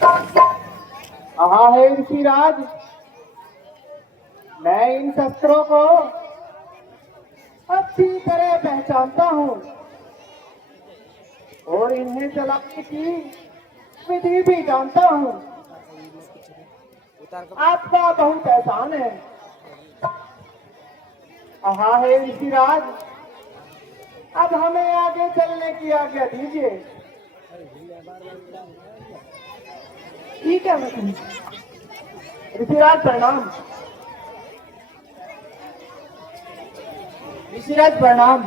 हाँ है ऋषिराज। मैं इन शस्त्रों को अच्छी तरह पहचानता हूँ और इन्हें चलाने की विधि भी जानता हूँ। आपका बहुत एहसान है। हाँ है ऋषिराज, अब हमें आगे चलने की आज्ञा दीजिए। ठीक है ऋषिराज प्रणाम। ऋषिराज प्रणाम।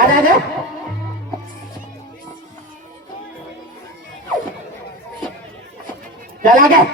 आजा चला गया।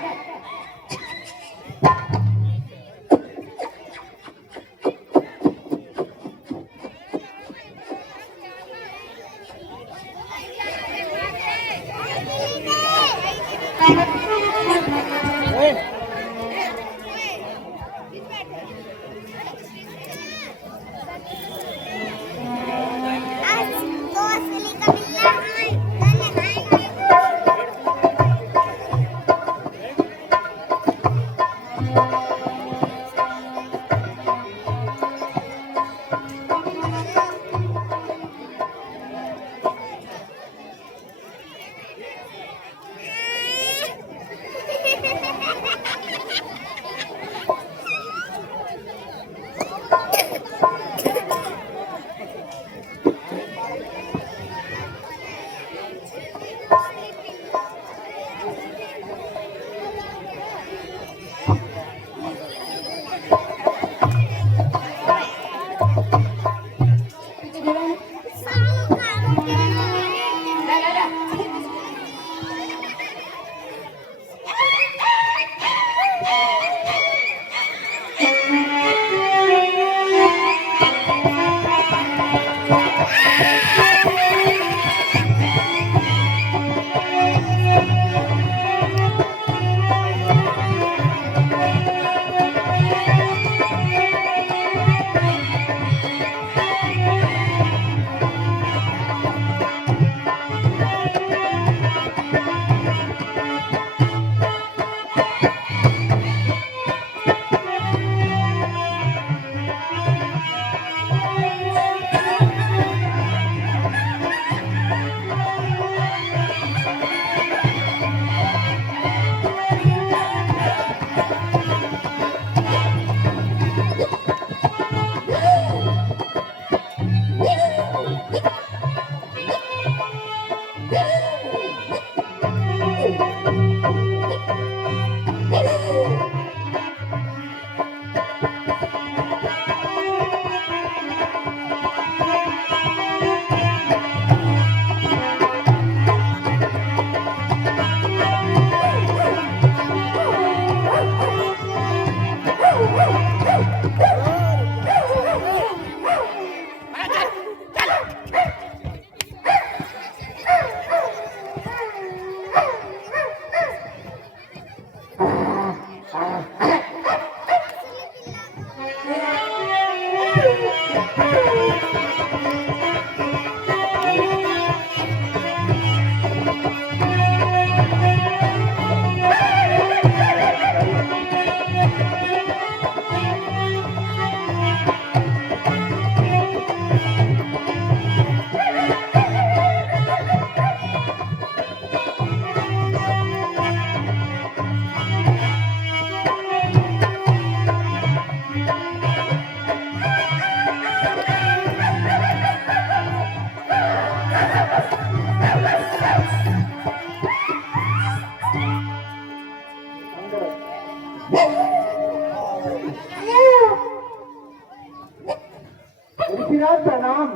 ऋषिराज प्रणाम।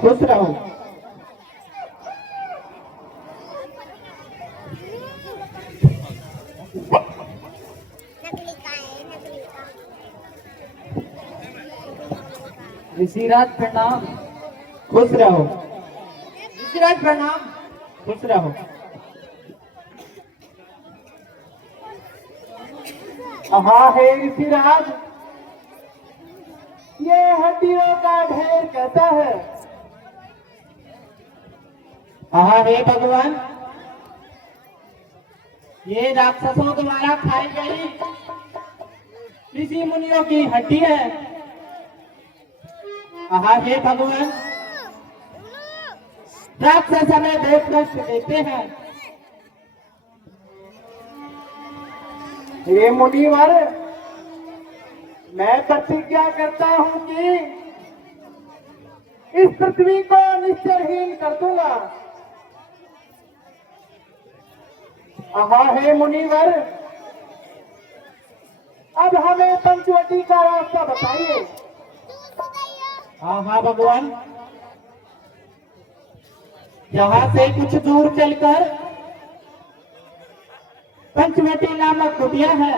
खुश रहो। ऋषिराज प्रणाम। खुश रहो। ऋषिराज प्रणाम। खुश रहो। हाँ है ऋषिराज, ये हड्डियों का ढेर कैसा है? हाँ हे भगवान, ये राक्षसों द्वारा खाई गई ऋषि मुनियों की हड्डी है। हाँ हे भगवान, राक्षस हमें बहुत कष्ट देते हैं। हे मुनिवर, मैं प्रतिज्ञा करता हूं कि इस पृथ्वी को निश्चरहीन कर दूंगा। हाँ हे मुनिवर, अब हमें पंचवटी का रास्ता बताइए। हाँ भगवान, यहाँ से कुछ दूर चलकर पंचवटी नामक कुटिया है,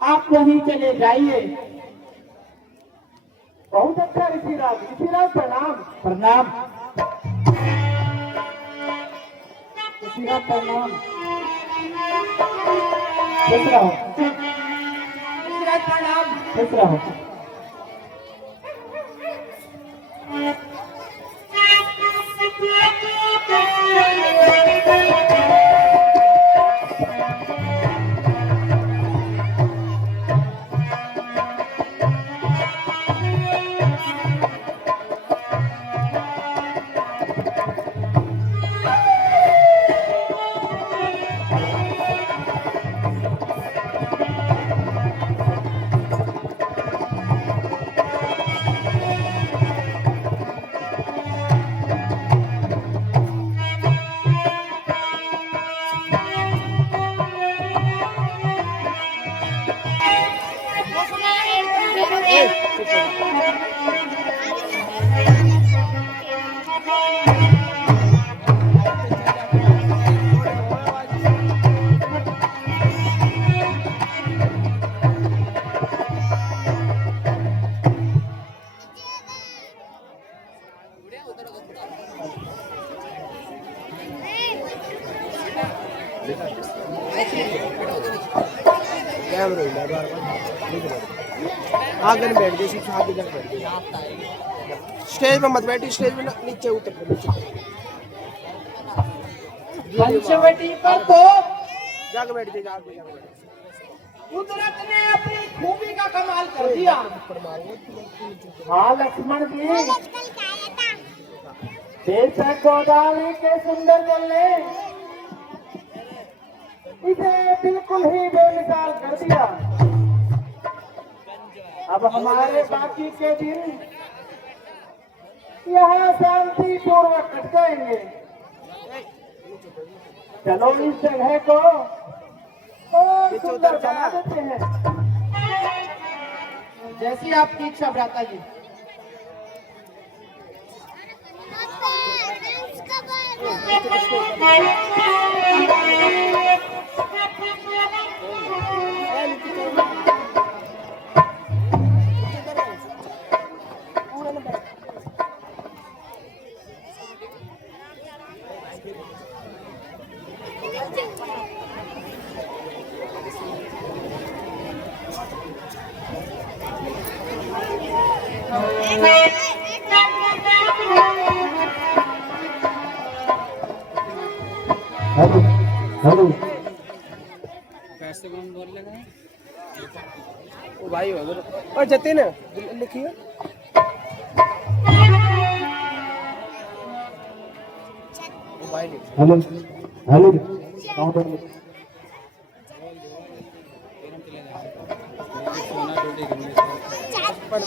आप वहीं चले जाइए। बहुत अच्छा ऋषिराज। ऋषिराज प्रणाम। प्रणाम। ऋषिराज प्रणाम। खुश रहो। ऋषिराज प्रणाम। खुश रहो। आगे बैठ गए, सिर्फ आगे जाकर बैठ गए। स्टेज पे मत बैठी, स्टेज पे नीचे उतर के नीचे पंचवटी पर तो जाके बैठ जाए, जाके बैठ जाए। कुदरत ने अपनी खूबी का कमाल कर दिया। हाँ लक्ष्मण जी, बेशक गोदावरी के सुंदर जल ने इसे बिल्कुल ही बेमिसाल कर दिया। अब हमारे बाकी के दिन यहाँ शांति पूर्वक कट जाएंगे। चलो इस जगह को और सुंदर बना देते हैं। जैसी आपकी इच्छा भ्राता जी। हेलो हेलो, पैसे कौन बोल रहा है? ओ भाई उधर और जतिन लिखिए। ओ भाई लिख। हेलो हेलो, काउंटर में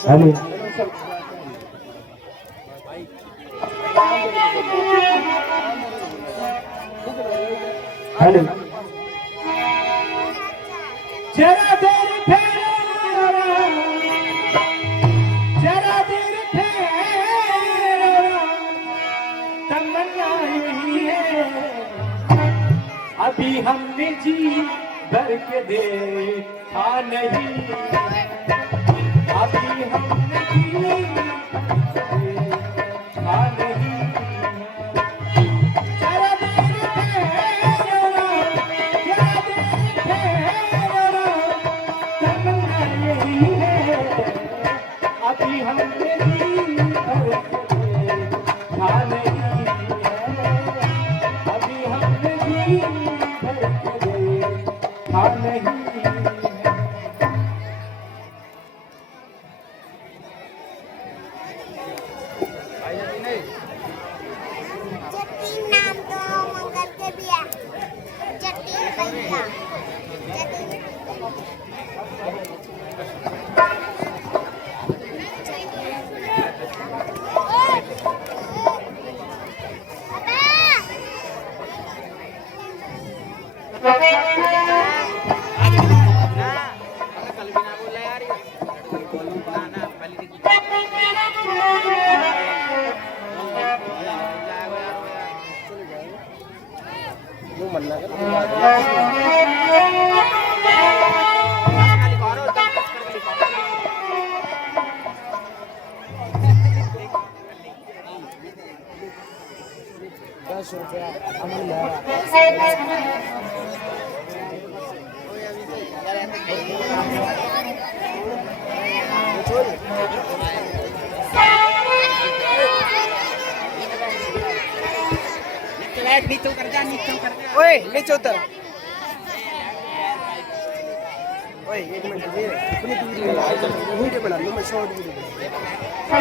हेलो। हेलो जरा देर ठहरो जरा देर ठहरो तमन्ना यही है अभी हमने जी भर के देखा नहीं अभी हमने जी देखा नहीं जरा देर ठहरो जरा देर ठहरो तमन्ना यही है अभी हमने जी भर के देखा नहीं अभी हमने जी भर के देखा नहीं जतिन नाम तो मंगल के बिया जतिन भैया जतिन वो मन्ना कर ₹10 अमन नीचे कर जा ओए नीचे उतर ओए एक मिनट ये अपनी वीडियो बना लो मैं शॉर्ट वीडियो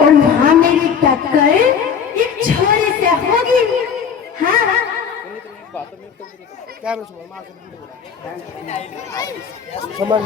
और वहाँ मेरी टक्कर एक छोरे से होगी। हाँ क्या मैं समझ मार कर समझ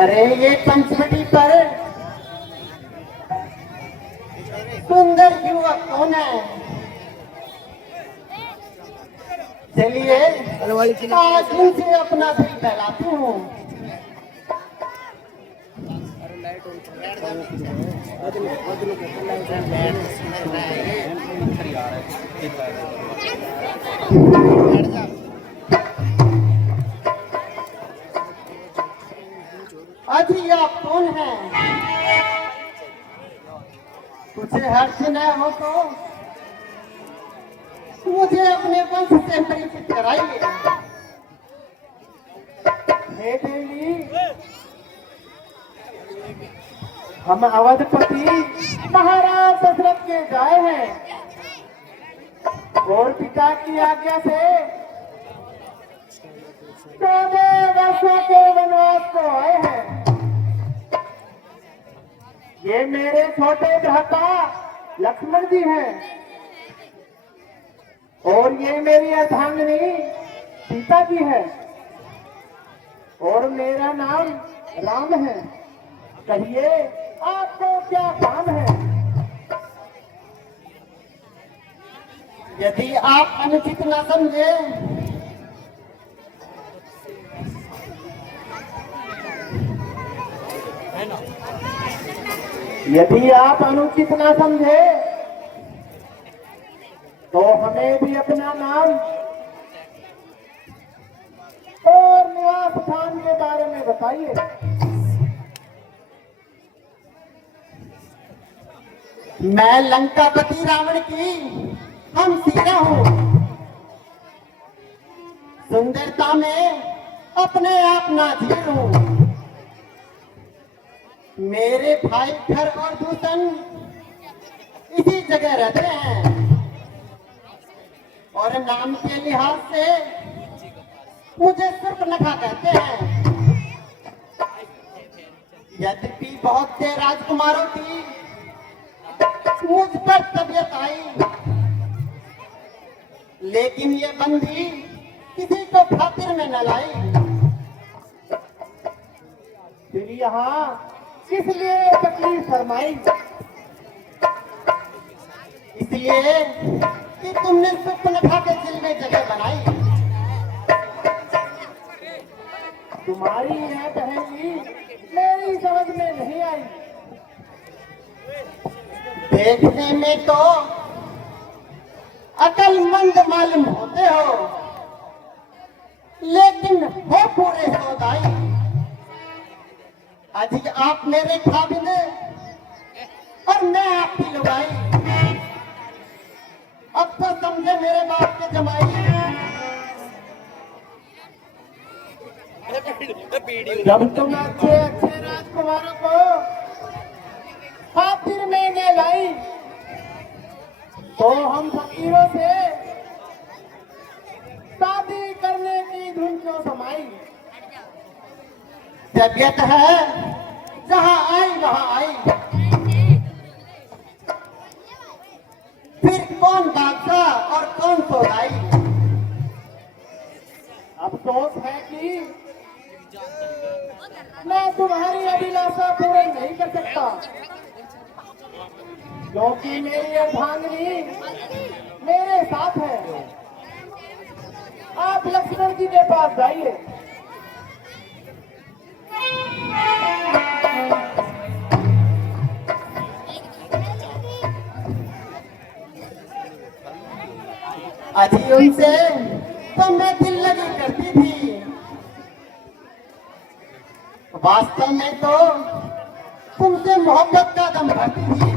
अरे ये पंचवटी पर सुंदर युवक कौन है? चलिए आज इनसे अपना दिल बहलाती हूँ। अजी आप कौन हैं? तुझे हर्ष न हो तो मुझे अपने वंश से परिचित कराइए। हे देवी, हम अवधपति महाराज दशरथ के जाए हैं और पिता की आज्ञा से 14 वर्षों के वनवास को आए हैं। ये मेरे छोटे भ्राता लक्ष्मण जी हैं और ये मेरी अर्धांगिनी सीता जी है और मेरा नाम राम है। कहिए आपको क्या काम है? यदि आप अनुचित न समझे यदि आप अनुचित न समझे तो हमें भी अपना नाम और निवास स्थान के बारे में बताइए। मैं लंकापति रावण की हम सीता हूँ। सुंदरता में अपने आप नाज़ीर हूँ। मेरे भाई घर और दूषण इसी जगह रहते हैं और नाम के लिहाज से मुझे सूर्पनखा कहते हैं। यद्यपि बहुत से राजकुमारों की मुझ पर तबीयत आई, लेकिन ये बंदी किसी को खातिर में न लाई। फिर यहाँ किस लिए तकलीफ फरमाई? इसलिए कि तुमने सूर्पनखा के दिल में जगह बनाई। तुम्हारी यह पहेली मेरी समझ में नहीं आई। देखने में तो अकलमंद मालूम होते हो, लेकिन हो पूरे सौदाई। आज आप मेरे खाबिन और मैं आपकी लुगाई। अब तो समझे मेरे बाप के जमाई। जब तुम अच्छे अच्छे राजकुमारों को खातिर में न लाई तो हम फकीरों से शादी करने की धुन क्यों समाई? तबीयत है जहां आई वहां आई। फिर कौन बादशाह और कौन सौदाई? अफसोस है कि मैं तुम्हारी अभिलाषा पूरी नहीं कर सकता, क्योंकि मेरी अर्धांगिनी मेरे साथ है। आप लक्ष्मण जी के पास जाइए। अजी उनसे तो मैं दिल लगी करती थी, वास्तव में तो तुमसे मोहब्बत का दम भरती थी।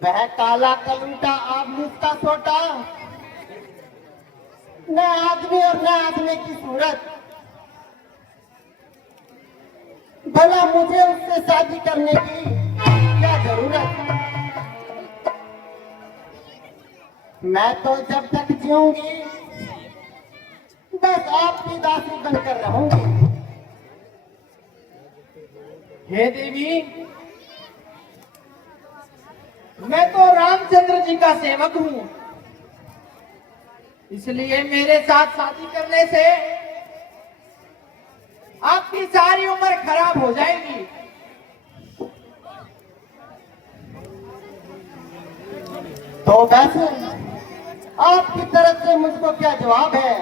वह काला कलूटा आदमी का सोटा, न आदमी और न आदमी की सूरत। भला मुझे उससे शादी करने की क्या जरूरत? मैं तो जब तक जीऊंगी बस आपकी दासी बनकर रहूंगी। हे देवी, मैं तो रामचंद्र जी का सेवक हूँ, इसलिए मेरे साथ शादी करने से आपकी सारी उम्र खराब हो जाएगी। तो वैसे आपकी तरफ से मुझको क्या जवाब है?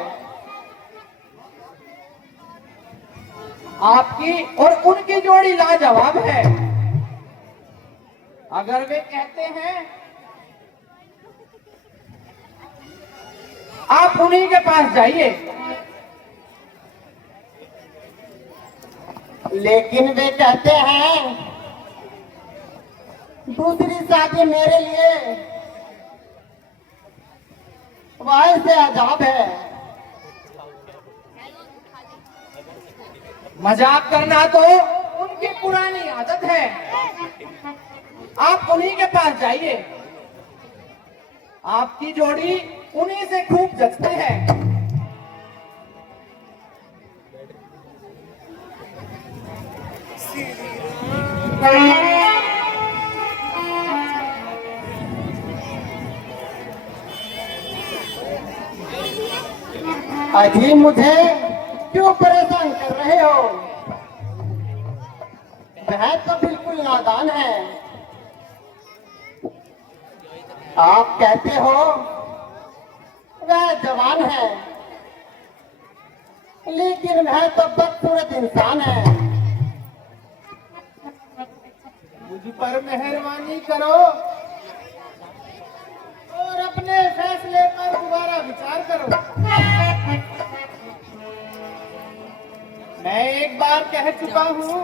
आपकी और उनकी जोड़ी लाजवाब है। अगर वे कहते हैं आप उन्हीं के पास जाइए। लेकिन वे कहते हैं दूसरी शादी मेरे लिए वाह से अजाब है। मजाक करना तो उनकी पुरानी आदत है। आप उन्हीं के पास जाइए, आपकी जोड़ी उन्हीं से खूब जचती है। अजी मुझे क्यों परेशान कर रहे हो? वह तो बिल्कुल नादान है। आप कहते हो वह जवान है, लेकिन वह तो बदसूरत इंसान है। मुझ पर मेहरबानी करो और अपने फैसले पर दोबारा विचार करो। मैं एक बार कह चुका हूँ,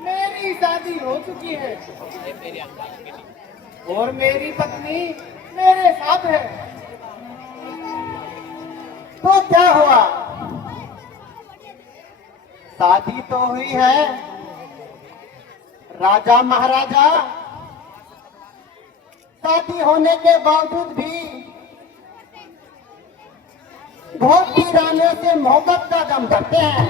मेरी शादी हो चुकी है और मेरी पत्नी मेरे साथ है। तो क्या हुआ? शादी तो हुई है। राजा महाराजा शादी होने के बावजूद भी भोग की रानियों से मोहब्बत का दम भरते हैं।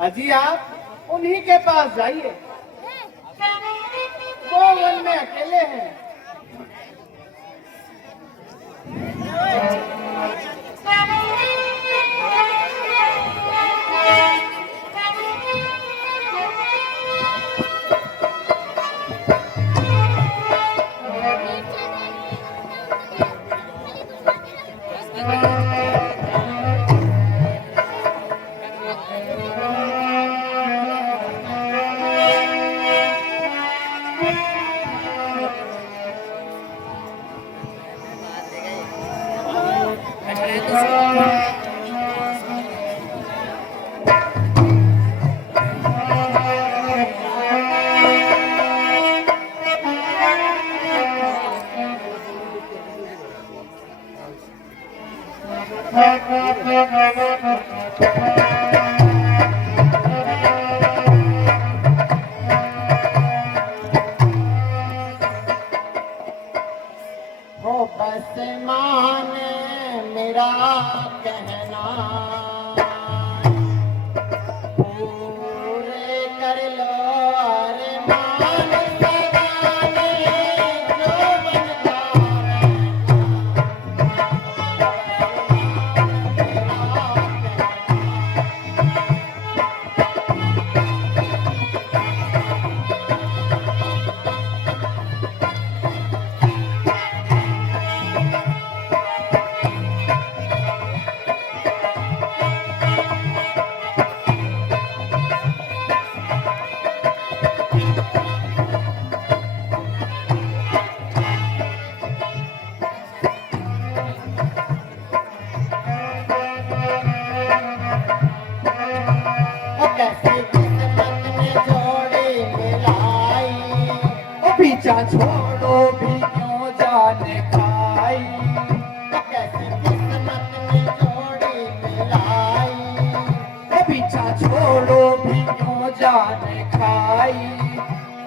अजी आप उन्हीं के पास जाइए, वो वन में अकेले हैं। हो बस मान मेरा कहना, पूरे कर लो अरमान सदाने जो बनता कैसे किस्मत ने जोड़ी मिलाई। पीछा छोड़ो भी क्यों जाने खाई। कैसे किस्मत ने जोड़ी मिलाई। पीछा छोड़ो भी क्यों जाने खाई।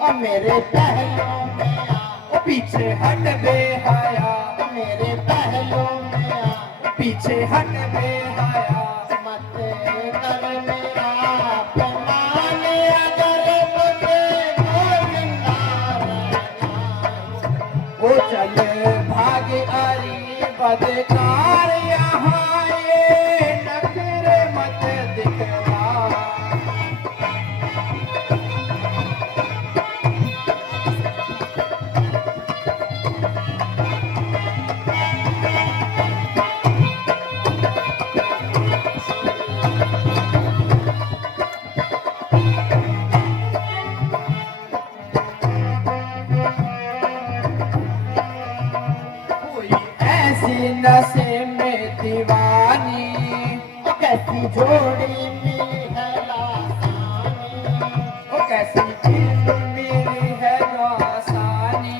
और मेरे पहलों में आ, पीछे हट बेहया, मेरे पहलों में आ, पीछे हट बेहया। मत कर मेरा अपमान, अगर मुझे वो जिंदा रहना। वो चले भागे अरी बदकार, यहाँ ये नखरे मत दिखला। कोई ऐसी नशे में दीवानी, कैसी जोड़ी मिली है लासानी, ओ कैसी चीज मेरी है आसानी,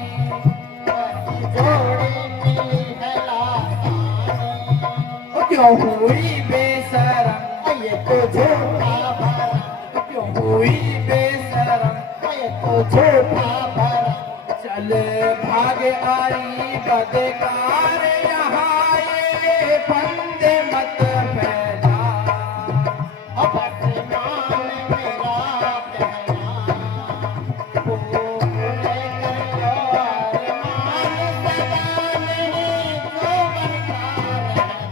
कैसी जोड़ी मिली है लासानी, ओ क्यों हुई बेशरम, ये तो झूठा भरम, क्यों हुई बेशरम, ये तो झूठा भरम। चल भाग आई बदकार यहाँ ये फंदे मत फैला, अब आसमान मेरा कहना, पूरे कर लो अरमान, सदा नहीं जो बनता रहना।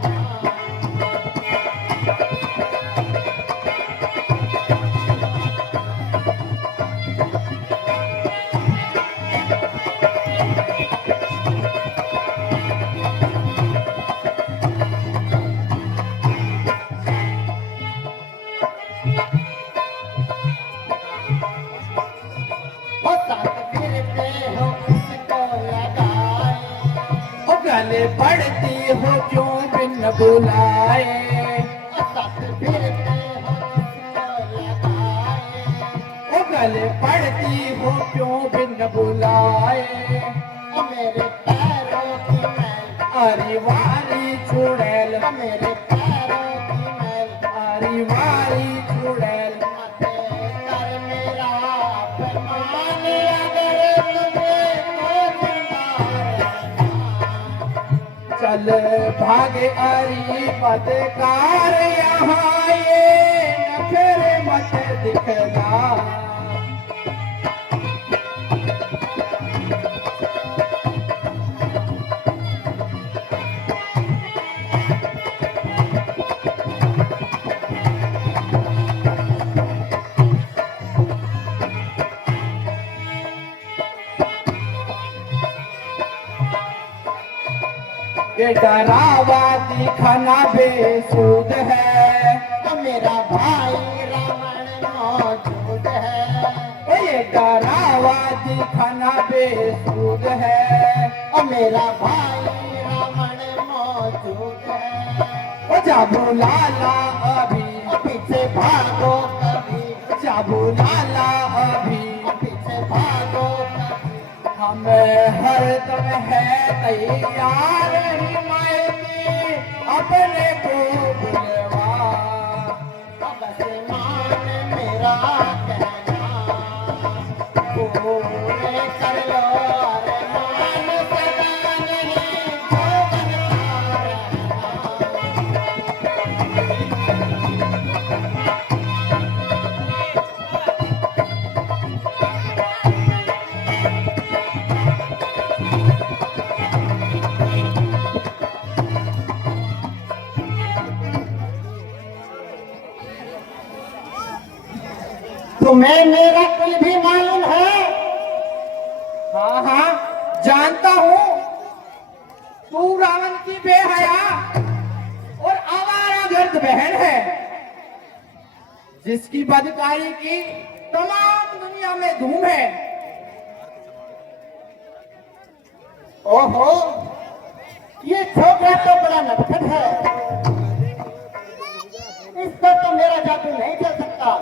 ओ साथ फिरते हो किसको लगाए, ओ गले पड़ती हो क्यों बिन बुलाए, ओ साथ फिरते हो किसको लगाए, ओ गले पड़ती हो क्यों बिन बुलाए, ओ मेरे पैरों की मैल, अरे वारी चुड़ैल, ओ मेरे पैरों की मैल, अरे वारी चुड़ैल, माथे कर मेरा फरमान, अगर तुझे को जिंदा रहना। चल भागे अरी पदकार यहाँ ये नखरे मत दिखला, ये डरावा दिखाना बेसुध है, ओ मेरा भाई रावण मौजूद है, ओ ये डरावा दिखाना बेसुध है, ओ मेरा भाई रावण मौजूद है। ओ जाबू लाला अभी, ओ पीछे भागो कभी, जाबू लाला अभी, ओ पीछे भागो कभी, हम हरदम है तैयार हिमायती अपने को बुलवा, अब आसमान मेरा कहना, पूरे कर लो अरमान, सदा नहीं जो बनता रहना। तुम्हें मेरा कुल भी मालूम है, हाँ हाँ जानता हूँ, तू रावण की बेहया और आवारा गर्द बहन है, जिसकी बदकारी की तमाम दुनिया में धूम है। ओहो, ये छोकरा तो बड़ा नटखट है, इस पर तो मेरा जादू नहीं चल सकता।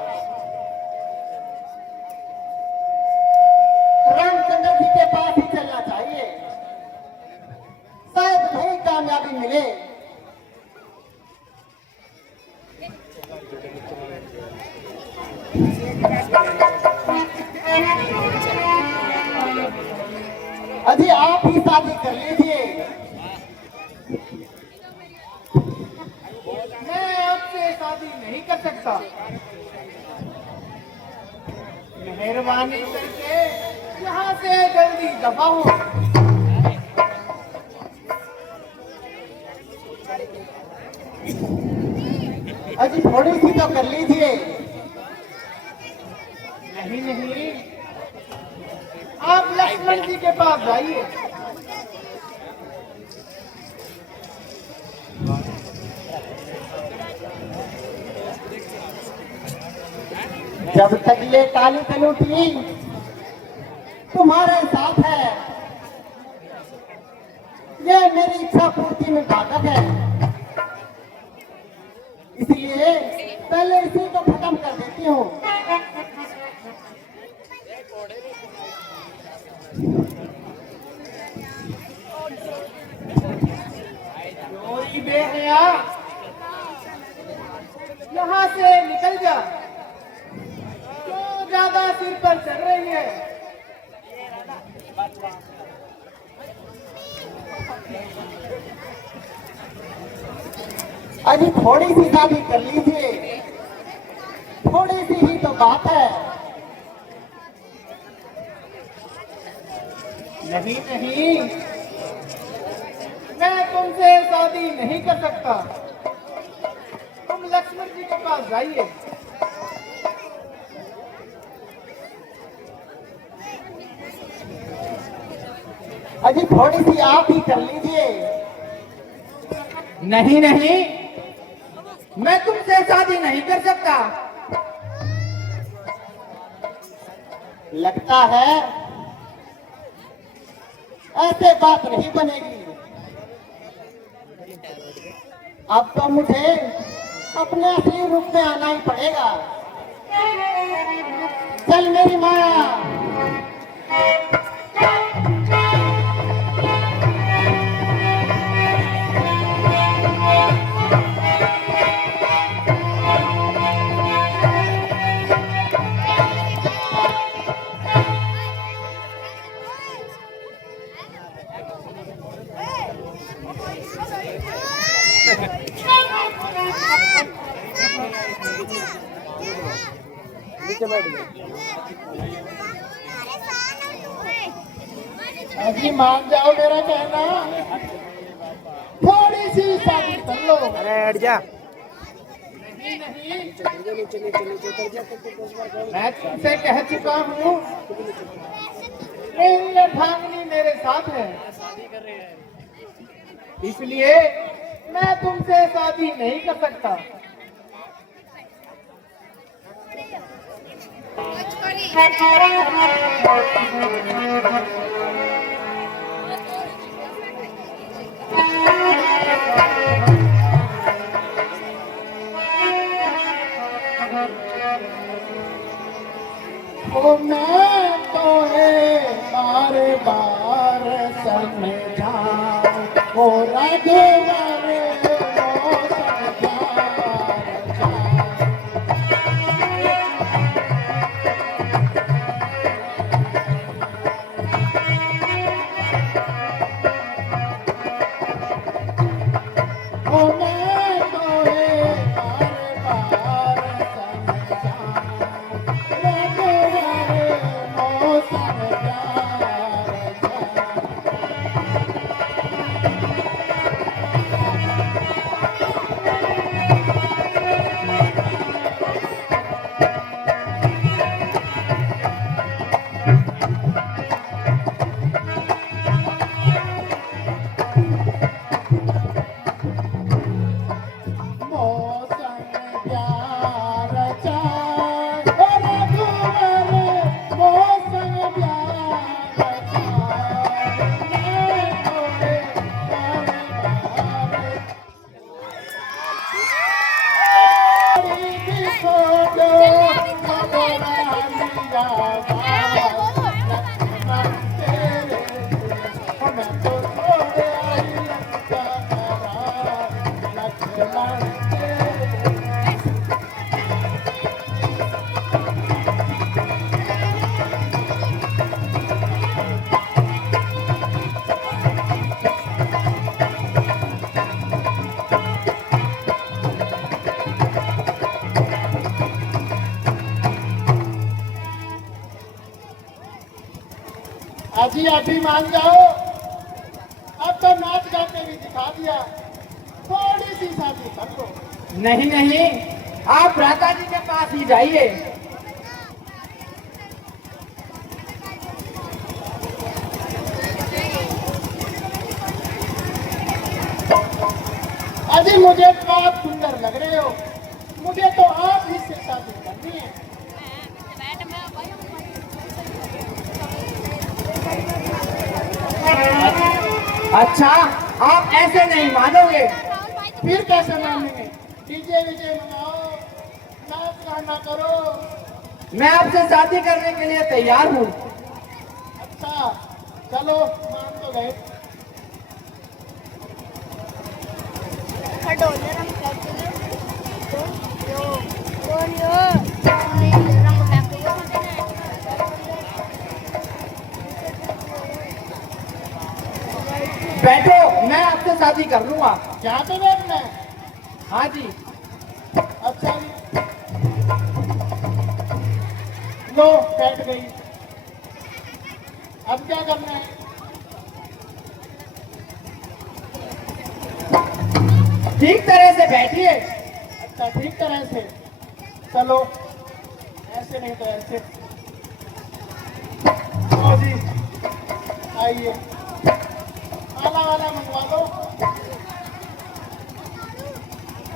रामचंद्र जी के पास ही चलना चाहिए, शायद वही कामयाबी मिले। अजी आप ही शादी कर लीजिए। मैं आपसे शादी नहीं कर सकता, मेहरबानी करके यहाँ से जल्दी दफा हो। अजी थोड़ी सी तो कर लीजिए। नहीं नहीं, आप लक्ष्मण जी के पास जाइए। जब तक ये काली कलूटी तुम्हारे साथ है, ये मेरी इच्छा पूर्ति में बाधक है, इसलिए बेहया, यहाँ से निकल जा। क्यों ज्यादा सिर पर चढ़ रही है? अभी थोड़ी सी शादी कर लीजिए, थोड़ी सी ही तो बात है। नहीं नहीं, मैं तुमसे शादी नहीं कर सकता। तुम लक्ष्मण जी के पास जाइए। अभी थोड़ी सी आप ही कर लीजिए। नहीं नहीं, मैं तुमसे शादी नहीं कर सकता। लगता है ऐसे बात नहीं बनेगी। अब तो मुझे अपने असली रूप में आना ही पड़ेगा। चल मेरी माया। नीचे बैठ गए। अभी मान जाओ मेरा कहना, थोड़ी सी शादी कर लो। अरे हट जा। नहीं नहीं, नीचे नीचे नीचे नीचे नीचे उतर जा। मैं तुमसे कह चुका हूँ, मेरी अर्धांगिनी मेरे साथ है, इसलिए मैं तुमसे शादी नहीं कर सकता। ओ मैं तो बार बार समझाऊं, ओ रघुवर ओ अजी अभी मान जाओ, अब तो नाच गा के भी दिखा दिया, थोड़ी सी शादी कर लो। नहीं नहीं, आप भ्राता जी के पास ही जाइए। अजी मुझे तो आप सुंदर लग रहे हो, मुझे तो आप ही से शादी करनी है। अच्छा, आप ऐसे नहीं मानोगे। फिर कैसे मानेंगे? डीजे वीजे मंगाओ, नाच गाना करो। मैं आपसे शादी करने के लिए तैयार हूँ। अच्छा चलो, मान तो गए। बैठो, मैं आपसे शादी कर लूंगा। क्या तो बैठना है? हाँ जी। अच्छा जी, लो बैठ गई। अब क्या करना है? ठीक तरह से बैठिए। अच्छा, ठीक तरह से। चलो, ऐसे नहीं तो ऐसे। लो जी, आइए। माला वाला मंगवा लो,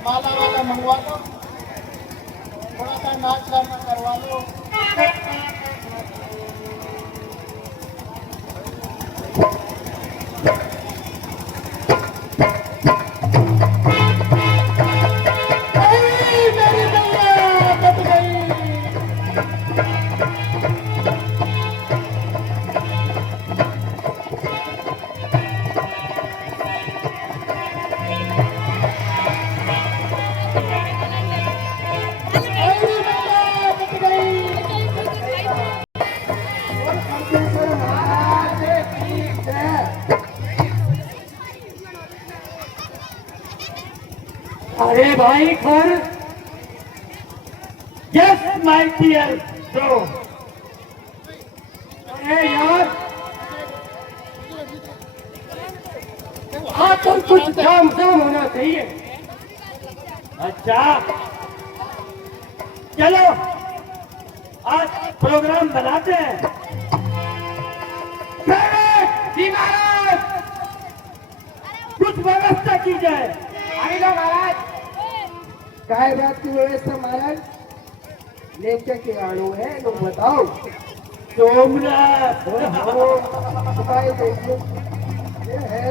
माला वाला मंगवा लो, थोड़ा सा नाच गाना करवा लो। अरे, मेरी मैया बच गई। अरे, मैया बच गई। अरे भाई कर यस माय डियर ब्रो। अरे यार आज तो कुछ काम होना चाहिए। अच्छा चलो आज प्रोग्राम बनाते हैं। जी महाराज कुछ व्यवस्था की जाए। आगे लो महाराज। काय बात की व्यवस्था महाराज? लेके के आड़ू है, लोग बताओ। सोमनाथ भाई देखो, ये है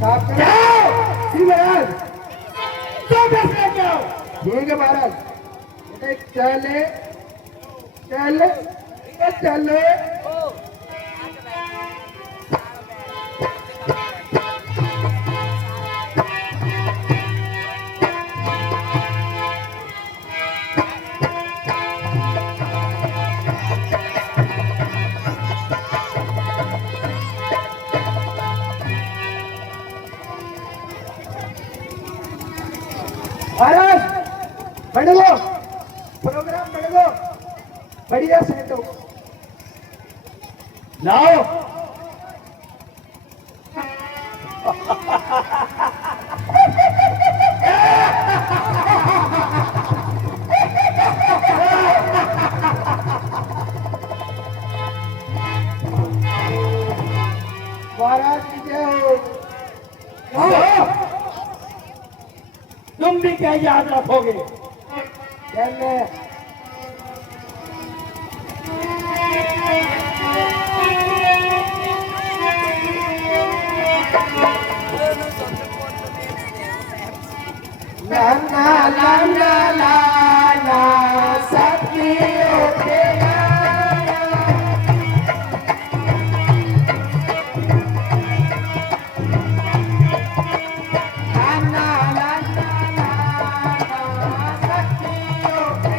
साफ करो। जाओ जी महाराज। तो फैसला जाओ। ठीक है महाराज। बेटे चले चले चले। महाराज बढ़ लो, प्रोग्राम बढ़ लो, बढ़िया सेट हो। लाओ महाराज की जय। तुम भी क्या याद रखोगे? चले लाना लाना लाना सबकी होते लाना लाना लाना सबकी होते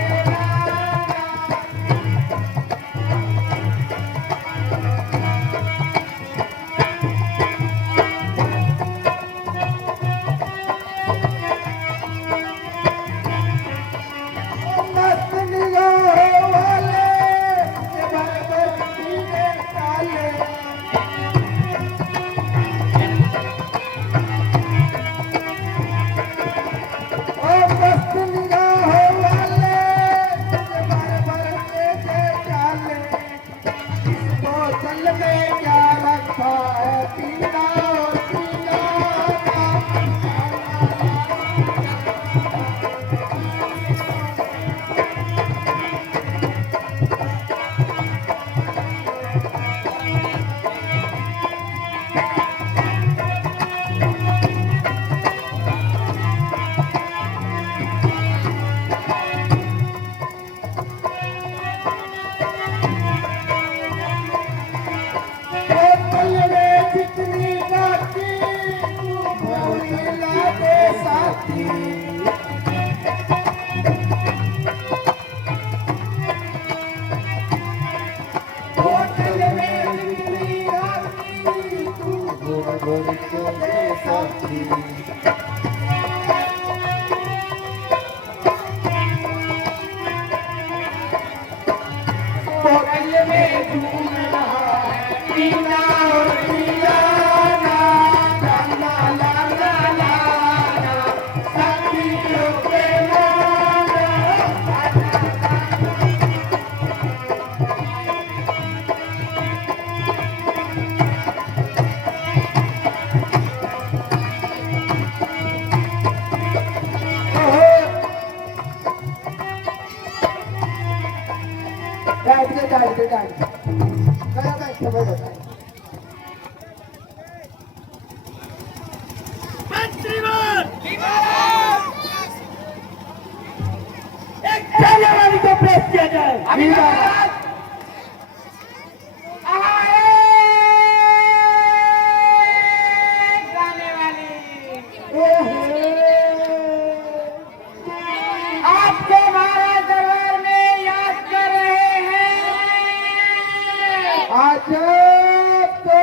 साथी। होटल में बिजली आती, तू घुड़ घुड़ के दे साथी। होटल में झूम रहा है पीला और पीला ना, ला ला ला ला ला ला, साथियों के नाना। बैठ के खड़ा बैठ के बैठ। चले वाली को प्रेस किया जाए। आपको महाराज दरबार में याद कर रहे हैं। आज तो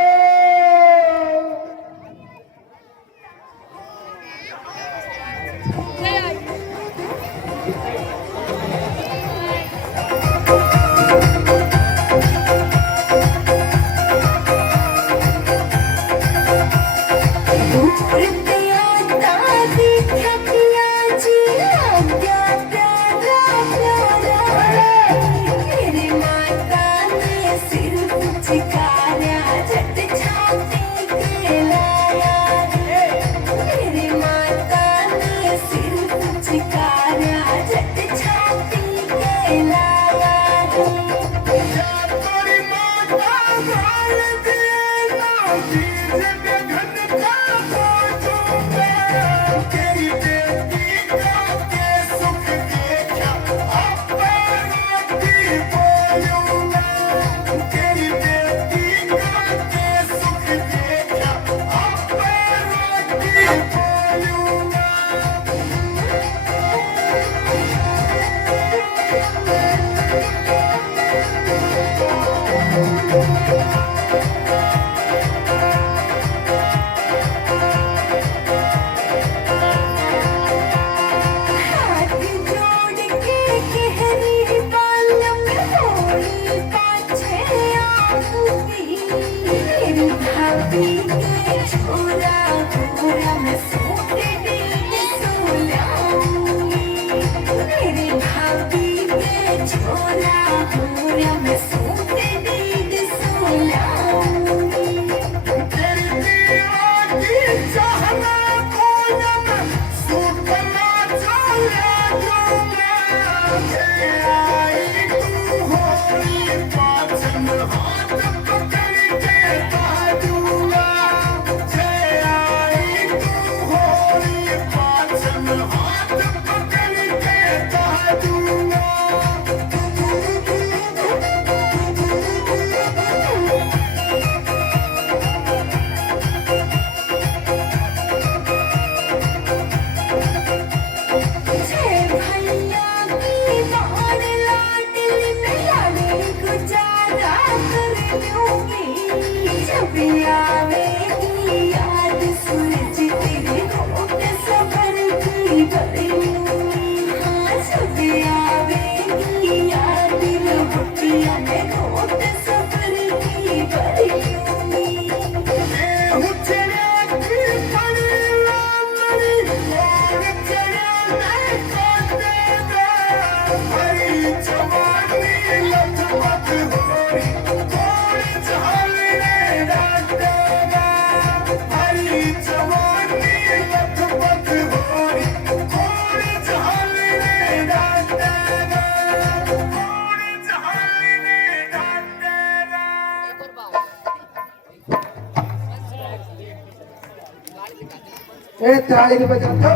ताली बजा दो।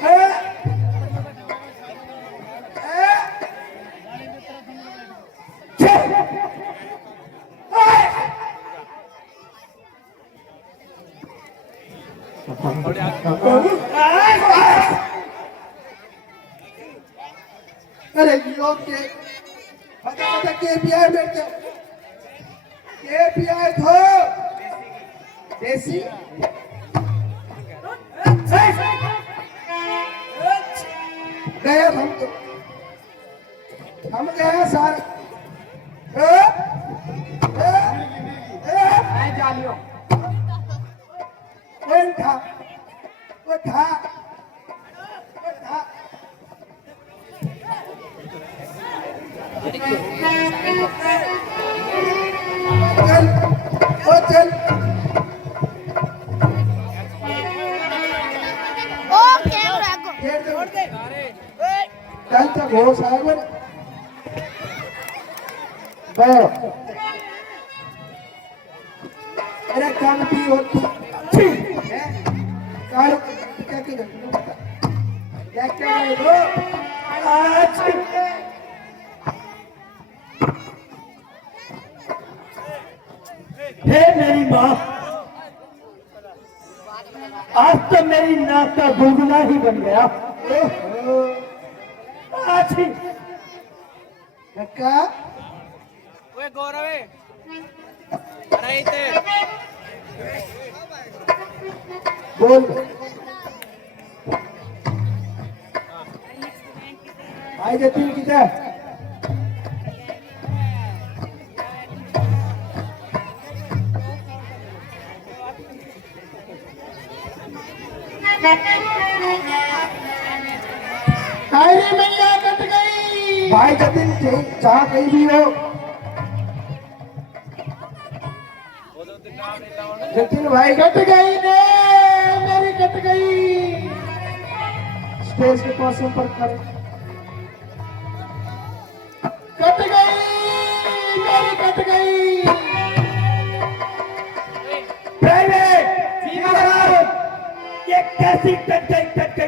खड़ा अरे लोग के पता केपीआई बैठते केपीआई थो देसी गया हम गए सारे जालियो वो था चल चल हो साहब अरे कान पी होती कान क्या हे मेरी माँ, आज तो मेरी नाक का गुनगुना ही बन गया। अच्छी का ओए गौरव अरे इते बोल भाई जतीन किधर अरे मैया कट गई। भाई जतीन जहाँ कहीं भी हो जतीन भाई कट गई ने मेरी कट गई। स्टेज के पास संपर्क करें कट गई मेरी कट गई। ये कैसी कट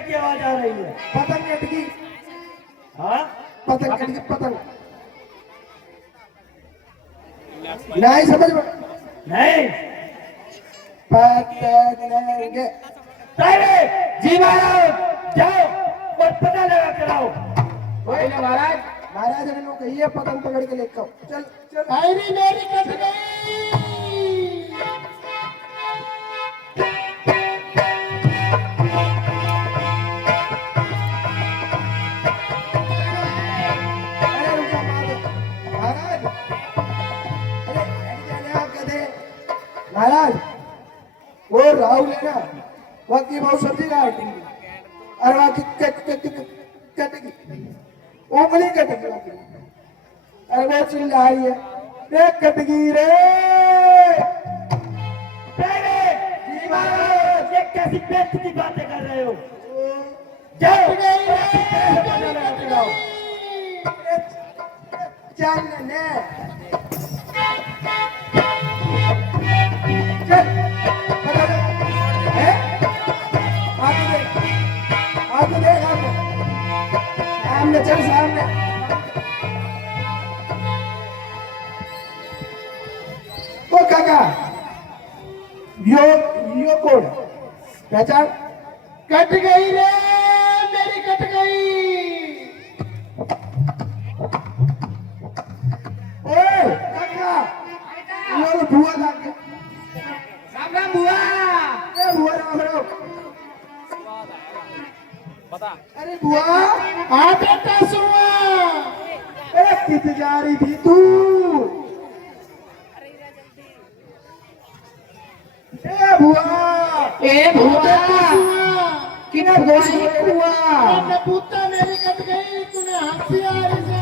की आवाज आ रही है? पतंग कट गई हाँ पतंग कट गई पतंग नहीं समझ में नहीं पतंग जी महाराज जाओ और पता लगा कर आओ। महाराज महाराज ने लोग कही है पतंग पकड़ के लेकर आओ। चल चल अरे मेरी कट गई। अरे रुका महाराज अरे जाने आप कहते महाराज वो राहुल है ना वहाँ की बहुत सब्जी काट और वहाँ की कटेगी उंगली कटेगी अरे वो चिल्ला रही है रे कटगी रे जी महाराज ये कैसी बेइज्जती की बातें कर रहे हो? जाओ पता लगा कर आओ। चल ने चल आगे देख आगे सामने चल सामने ओ काका यो कौन पहचान कट गई रे मेरी कट गई। ओए काका यो बुआ लागे राम राम बुआ। ए बुआ राम राम बता अरे बुआ हाँ बेटा सुआ। ए कित जा रही थी तू ए बुआ किधर गई बुआ अरे पुत्ता मेरी कट गई तूने हंसी आ रही से।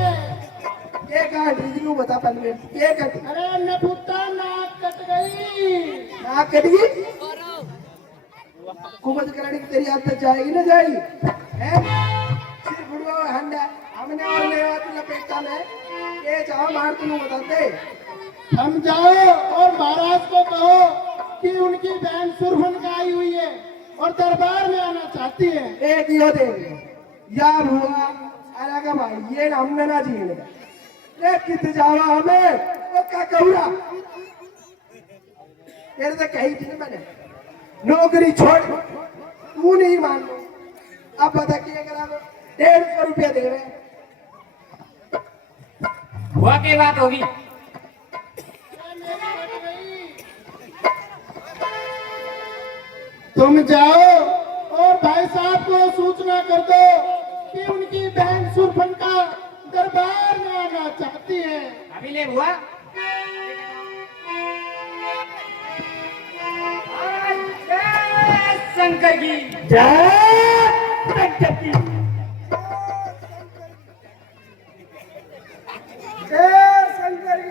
ये काट रिजनू बता पहले ये कट अरे न पुत्ता नाक कट गई। ना कटी कुबत कराने की तेरी आदत जाएगी ना जाएगी हैं सिर्फ बुढ़वा हंडा हमने और लेवा तू लपेटा में ये चाहो मार तू बताते हम जाओ और महाराज को कहो कि उनकी बहन सुरफन आई हुई है और दरबार में आना चाहती है। एक यो दे या हुआ अरे का भाई ये हमने ना जीने रे कित जावा हमें वो का कहूरा तेरे से कही थी ना मैंने नौकरी छोड़ तू नहीं मान लो। अब बता क्या करा दो, 150 रुपया दे रहे। हुआ के बात होगी। तुम जाओ और भाई साहब को सूचना कर दो कि उनकी बहन सुरफनका दरबार में आना चाहती है। अभी ले हुआ। जय शंकर की जय शंकर की जय शंकर की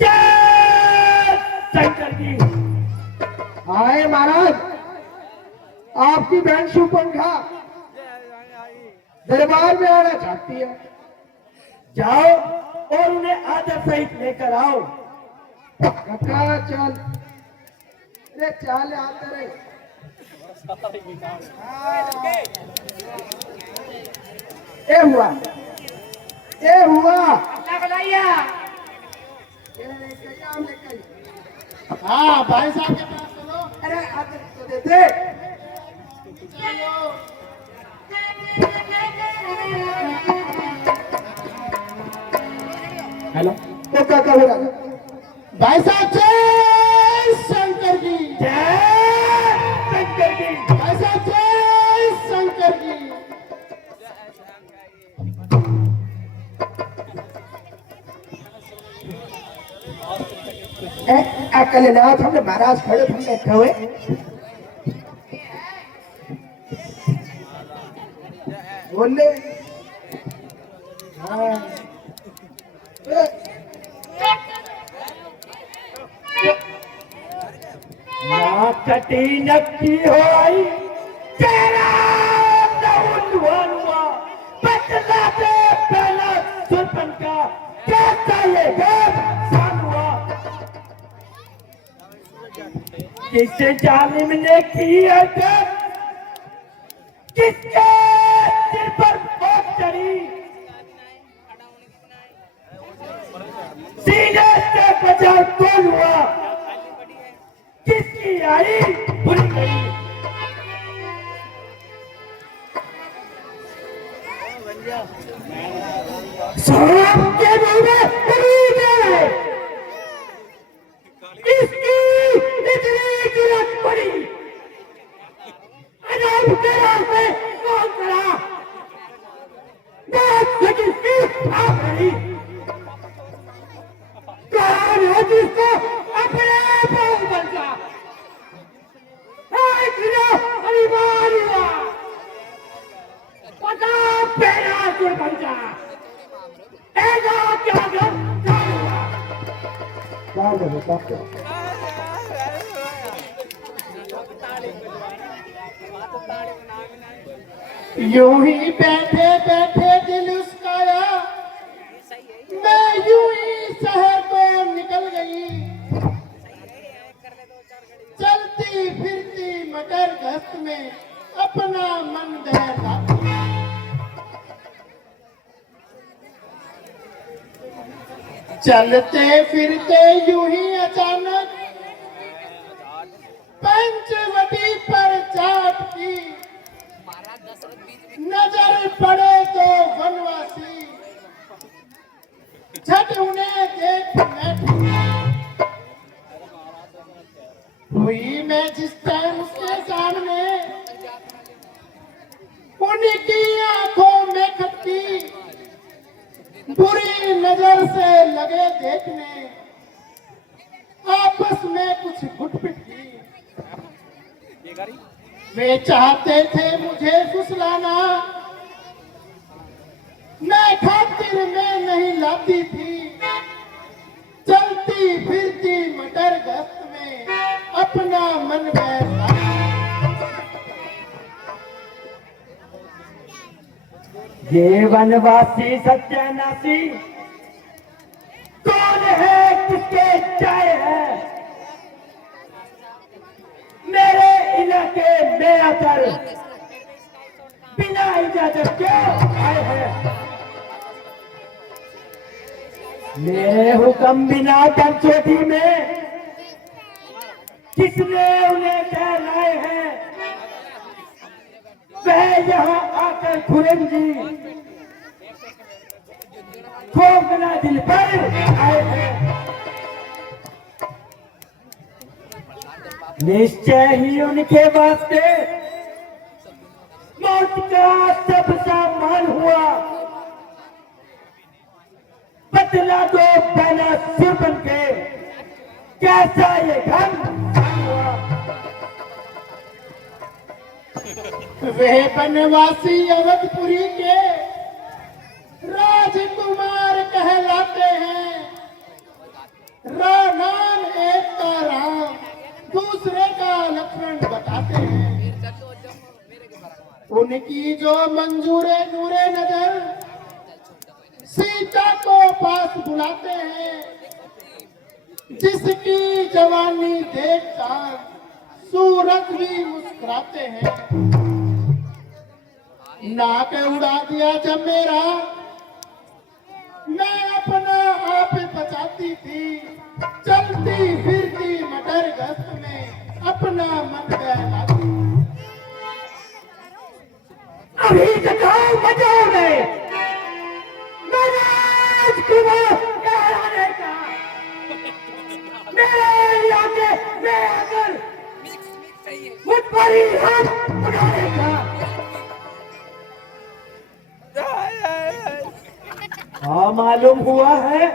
जय शंकर की। आए महाराज, आपकी बहन सुपंखा दरबार में आना चाहती है। जाओ और उन्हें आदर सहित लेकर आओ। कका चल, अरे चल आते रहे। ए हुआ, ए हुआ। हाँ भाई साहब के पास चलो। अरे आदर तो देते। चलो। हेलो तो काका हो रहा। भाई साहब जय शंकर की। जय शंकर की भाई साहब जय शंकर की। अकल नाथ हमने महाराज खड़े थे बैठे हुए। बोले हाँ। ना कटी नक्की हो आई तेरा नौजवान हुआ बदला दे पहला सुरपन का कैसा ये सान हुआ। किस जालिम ने की हरकत, किसके सिर पर भोग चढ़ी, सीने से बचा कौन हुआ, किसकी आई भूल गई। सबके मुंह में तकलीफ है, इसकी इतनी गिरफ्त पड़ी, अनब के रास्ते कौन चला, बात सकी की भाग रही, कौन है जिसको अपने पाँव बचा, अनिवार्य हुआ, पता पेड़ा से बचा, ऐसा क्या हुआ? यूं ही बैठे बैठे दिल उसकाया, मैं यूं ही शहर को निकल गई, चलती फिरती मकर गश्त में अपना मन बहलाती। चलते फिरते यूं ही अचानक पंचवटी पर चाट की नजर पड़े तो वनवासी, झट उन्हें देख बैठी हुई मैं जिस टाइम उसके सामने, उनकी आंखों में खटकी बुरी नजर से लगे देखने, आपस में कुछ घुटपिट की। वे चाहते थे मुझे फुसलाना, मैं खातिर में नहीं लाती थी, चलती फिरती मटर गश्त में अपना मन बहलाती। ये वनवासी सत्यानाशी कौन है, किसके चाय है, मेरे इलाके में आकर बिना इजाजत क्यों आए हैं, मेरे हुक्म बिना पंचवटी में किसने उन्हें कहलाए हैं, यहाँ आकर खुरम जी ठोकना दिल पर आए हैं। निश्चय ही उनके वास्ते मौत का सब सामान हुआ। बदला दो पहला सुर बन के कैसा ये घम हुआ। वे बनवासी अवधपुरी के राजकुमार कहलाते हैं। नाम एक का राम दूसरे का लक्ष्मण बताते हैं। उनकी जो मंजूरे नूरे नजर सीता को पास बुलाते हैं। जिसकी जवानी देखकर सूरज भी मुस्कुराते हैं। नाक उड़ा दिया जब मेरा मैं अपना आप बचाती थी। चलती फिरती मटर गश्त में अपना मन बहलाती। अभी दिखाओ बजाओ में मेरा राजकुमार कहलाने का। मेरे इलाके में आकर मुझ पर ही हाथ उठाने का। हाँ मालूम हुआ है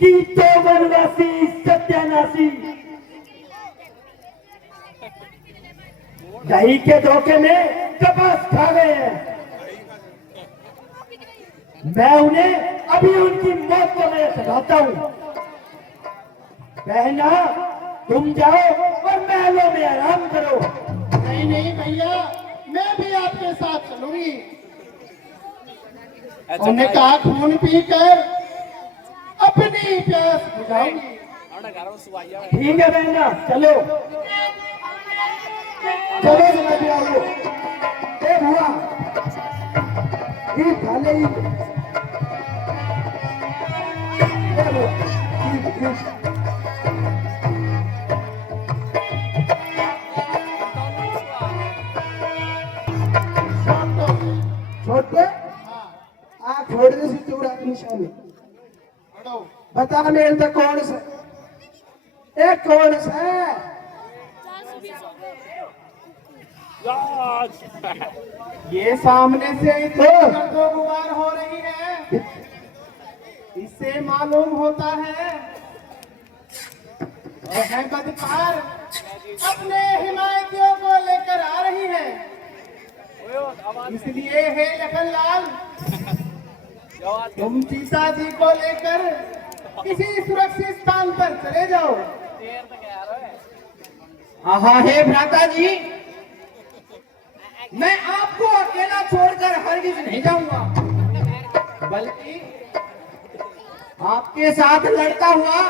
कि तो वनवासी सत्यानाशी दही के धोखे में कपास खा गए हैं। मैं उन्हें अभी उनकी मौत को मैं सजाता हूँ। बहना तुम जाओ और महलों में आराम करो। नहीं नहीं भैया मैं भी आपके साथ चलूंगी। उन्हें कहा खून पीकर अपनी प्यास बुझाऊंगी। ठीक है बहना चलो। चलो जनाब आओ। ए हुआ ये खाले ही ए हुआ छोटे आ छोड़ दे सी चूड़ा निशानी। बता मेरे तो कौन सा ए कौन सा ये सामने से दो गुबार हो रही है। इससे मालूम होता है वह बदकार अपने हिमायतियों को लेकर आ रही है। इसलिए हे लखनलाल तुम सीता जी को लेकर किसी सुरक्षित स्थान पर चले जाओ। हाँ हे भ्राता जी मैं आपको अकेला छोड़कर हरगिज नहीं जाऊंगा बल्कि आपके साथ लड़ता हुआ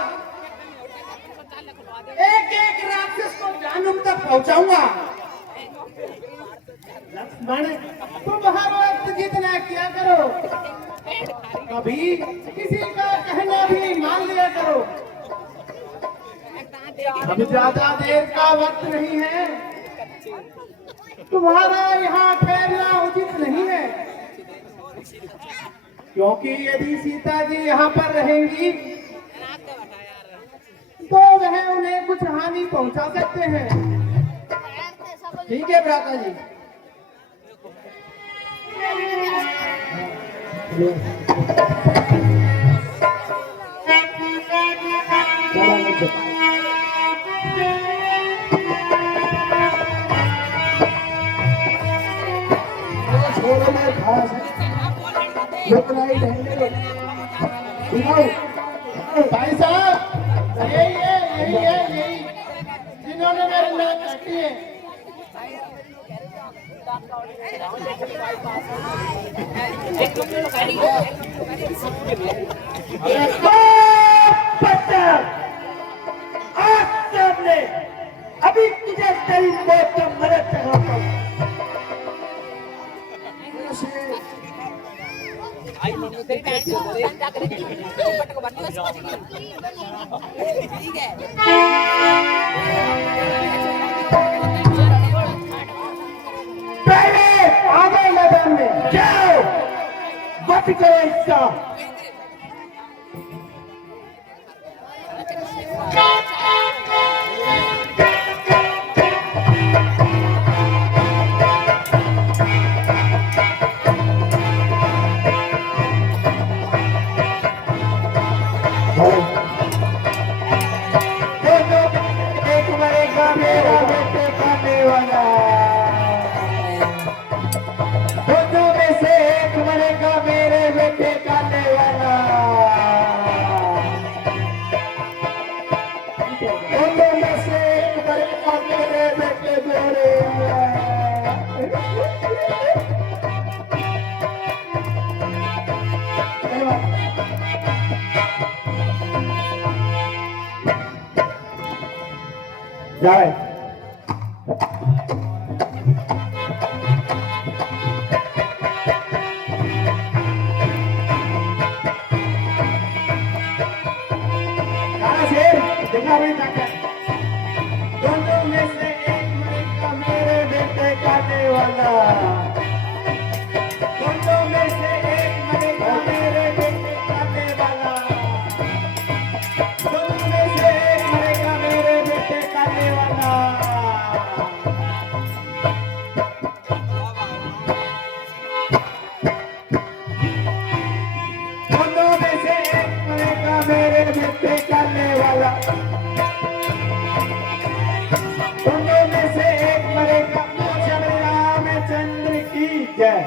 एक एक राक्षस को जानम तक पहुंचाऊंगा। लक्ष्मण तुम हर वक्त जितना किया करो कभी किसी का कहना भी मान लिया करो। अब ज्यादा देर का वक्त नहीं है। तुम्हारा यहाँ ठहरना उचित नहीं है क्योंकि यदि सीता जी यहाँ पर रहेंगी तो वह उन्हें कुछ हानि पहुंचा सकते हैं। ठीक है भ्राता जी। छोड़ो मैं घास रुकना ही नहीं। भाई साहब यही है जिन्होंने मेरी नाक काटी है। सामने अभी तुझे तेरी मौत का मदद चढ़ाता हूँ। जाओ, मत करो इसका। एक मरेगा मेरा बेटे खाने वाला, दोनों में से एक मरेगा मेरे बेटे खाने वाला, दोनों में से एक मरेगा मेरे बेटे गोरे जाए। देखा भी ताकत, दोनों में से एक मरेगा मेरे बेटे खाने वाला, दोनों में से एक मरेगा मेरे बेटे खाने वाला, दोनों में से एक मरेगा मेरे बेटे खाने वाला। दोनों में से एक मरेगा मेरे बेटे खाने वाला, दोनों में से एक मरेगा। श्री रामचंद्र की जय।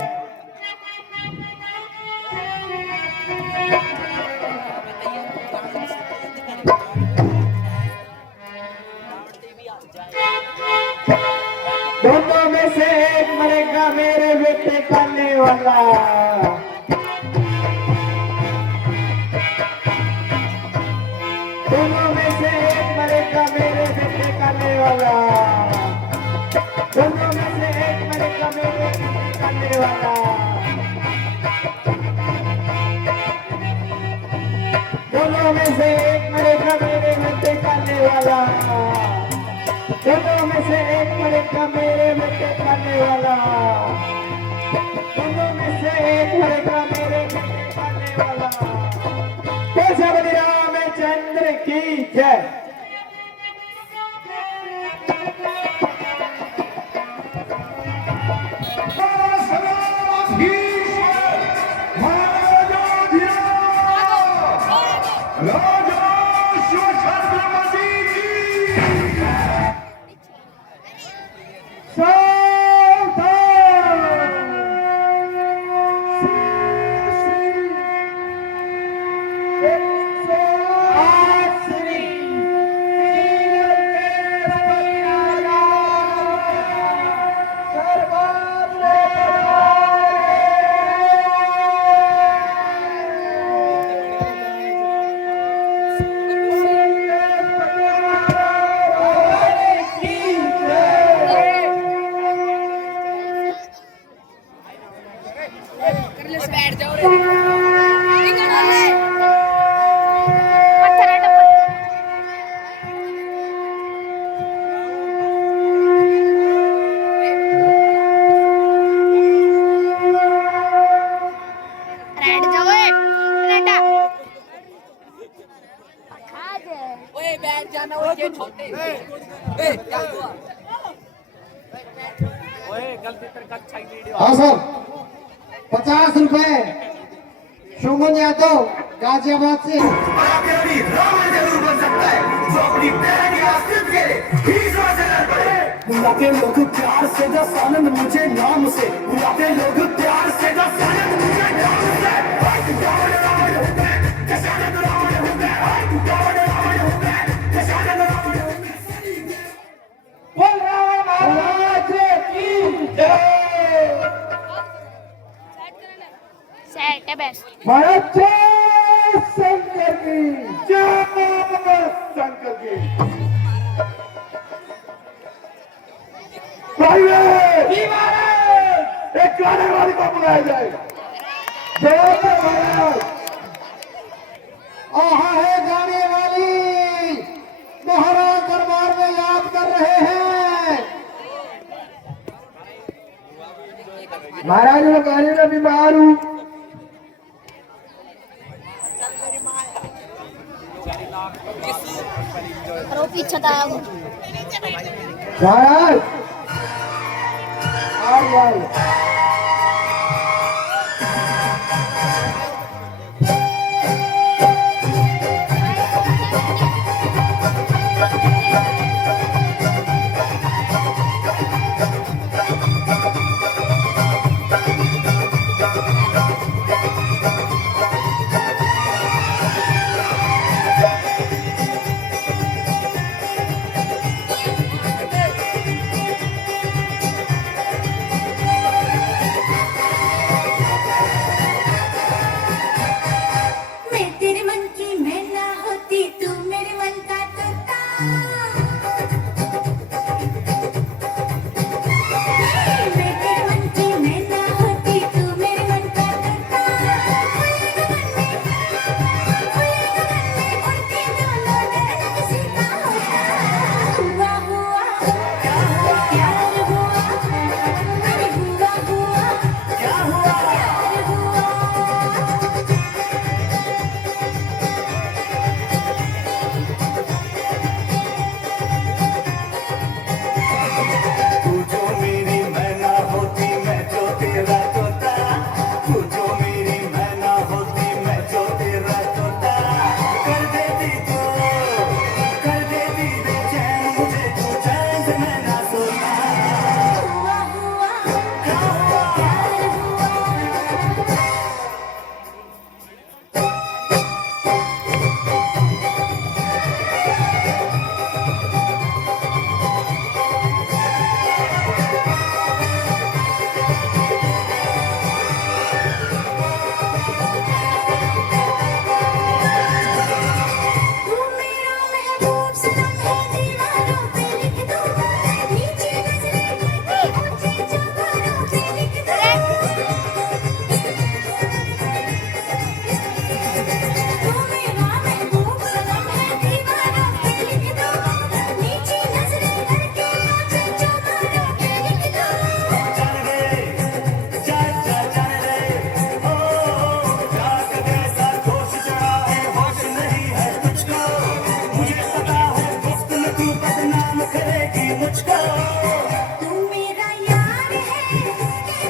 दोनों में से एक मरेगा मेरे बेटे खाने वाला, दोनों में से एक मरेगा मेरे बेटे खाने वाला, दोनों में से एक मरेगा मेरे बेटे खाने वाला, दोनों में से एक मरेगा मेरे बेटे खाने वाला, दोनों में से एक मरेगा मेरे बेटे खाने वाला, दोनों में से एक मरेगा मेरे बेटे खाने वाला। श्री रामचंद्र की जय। हाँ सर, 50 रुपए शुभन यादव गाजियाबाद से। रावण जरूर बन सकता है जो अपनी बहन की आस्तीन के लिए बुलाते लोग प्यार से दस आनंद मुझे नाम से, बुलाते लोग प्यार से दस आनंद मुझे नाम से। बोल राम महाराज की जय। सेट है बेस्ट। महाराज शंकर की जय, शंकर की। एक गाने वाली को बुलाया जाए। जय महाराज। आहा है गाने वाली, महाराज दरबार में याद कर रहे हैं। महाराज मैं कहने में बीमार हूँ। और वो पीछे था महाराज आओ। मैं तेरे मन की मैं ना होती तू मेरे मन का तोता मैं तेरे मन की मैं ना होती तू मेरे मन का तोता उड़ते दोनों डर किसी का होता हुआ हुआ प्यार हुआ अरे हुआ क्या हुआ प्यार हुआ तू जो मेरी मैं ना होती मैं जो तेरा तोता तू जो मेरी मैं ना होती मैं जो तेरा तोता कर देती बेचैन मुझे तू चैन से मैं ना सोता हुआ हुआ प्यार हुआ तू मेरा महबूब सनम है दीवारों पे लिख दो नीचे नजरें करके ऊंचे चौबारों पे लिख दो तू मेरा महबूब सनम है दीवारों पे लिख दो नीचे नजरें करके ऊंचे चौबारों पे लिख दो जान रे जान रे ओ जाग कैसा जोश चढ़ा है होश नहीं है तुझको मुझे पता है वक्त में तू बदनाम करेगी मुझको तू मेरा यार है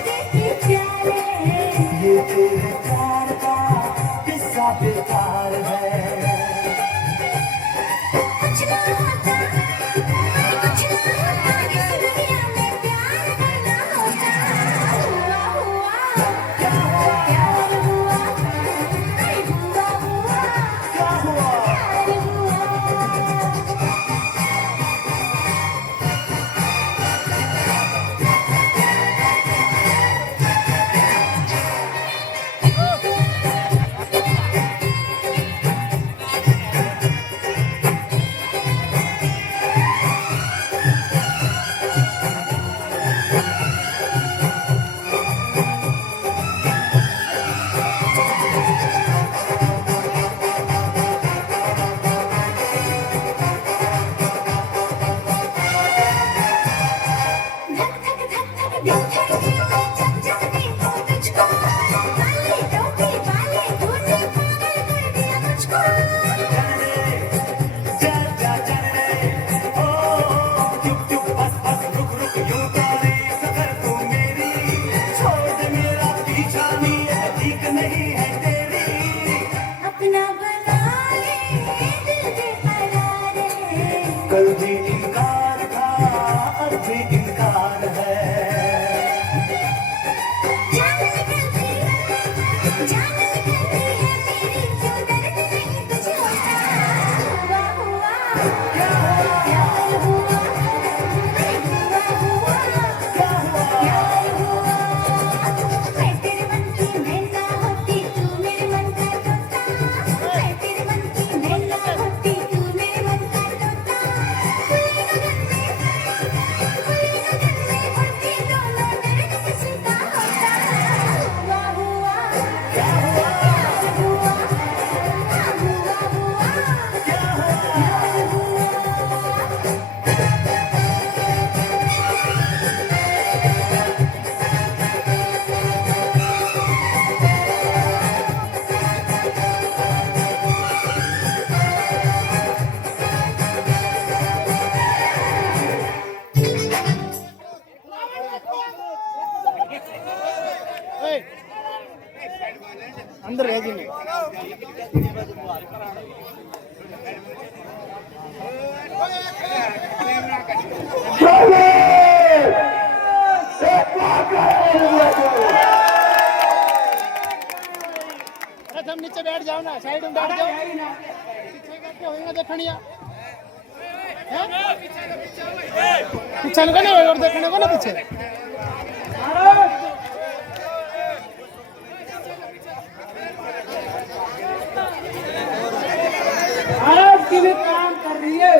देखे प्यार है ये तेरे प्यार का किस्सा बेकार है कुछ ना होता इस दुनिया में प्यार करना होता हुआ हुआ प्यार हुआ अरे हुआ क्या हुआ प्यार हुआ धक धक धक धक दिल धड़के मैं जब जब देखूं तुझको काले टोपी वाले तूने पागल कर दिया मुझको जान रे ओ चुप चुप बस रुक यूं तारीफ कर तू मेरी छोड़ दे मेरा पीछा नी ठीक नहीं है तेरी अपना बना ले दिल बेकरार है कल भी इनकार था अब भी इनकार है अंदर रह जी अरे तुम नीचे बैठ जाओ ना, साइड में बैठ जाओ, पीछे करके होएगा देखनिया पीछे को ना और देखने को ना पीछे भारत की भी काम कर रही है।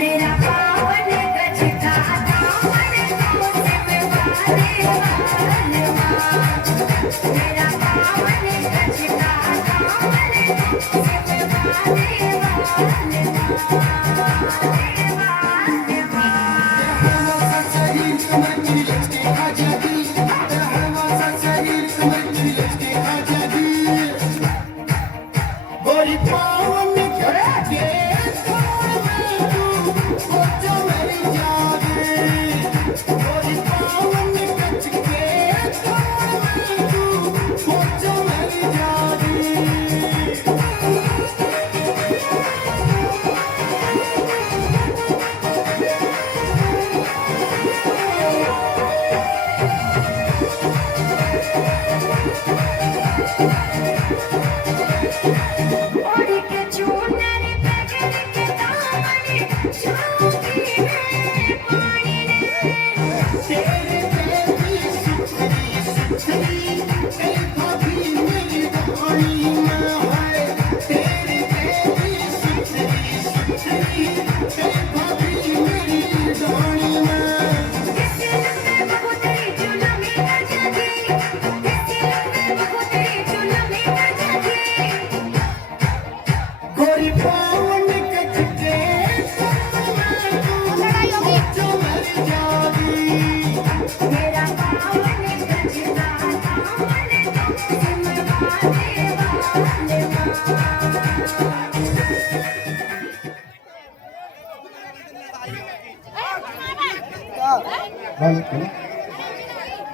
मेरा पावन गजका दामन तुमसे वाले वाले मेरा पावन गजका दामन तुमसे वाले वाले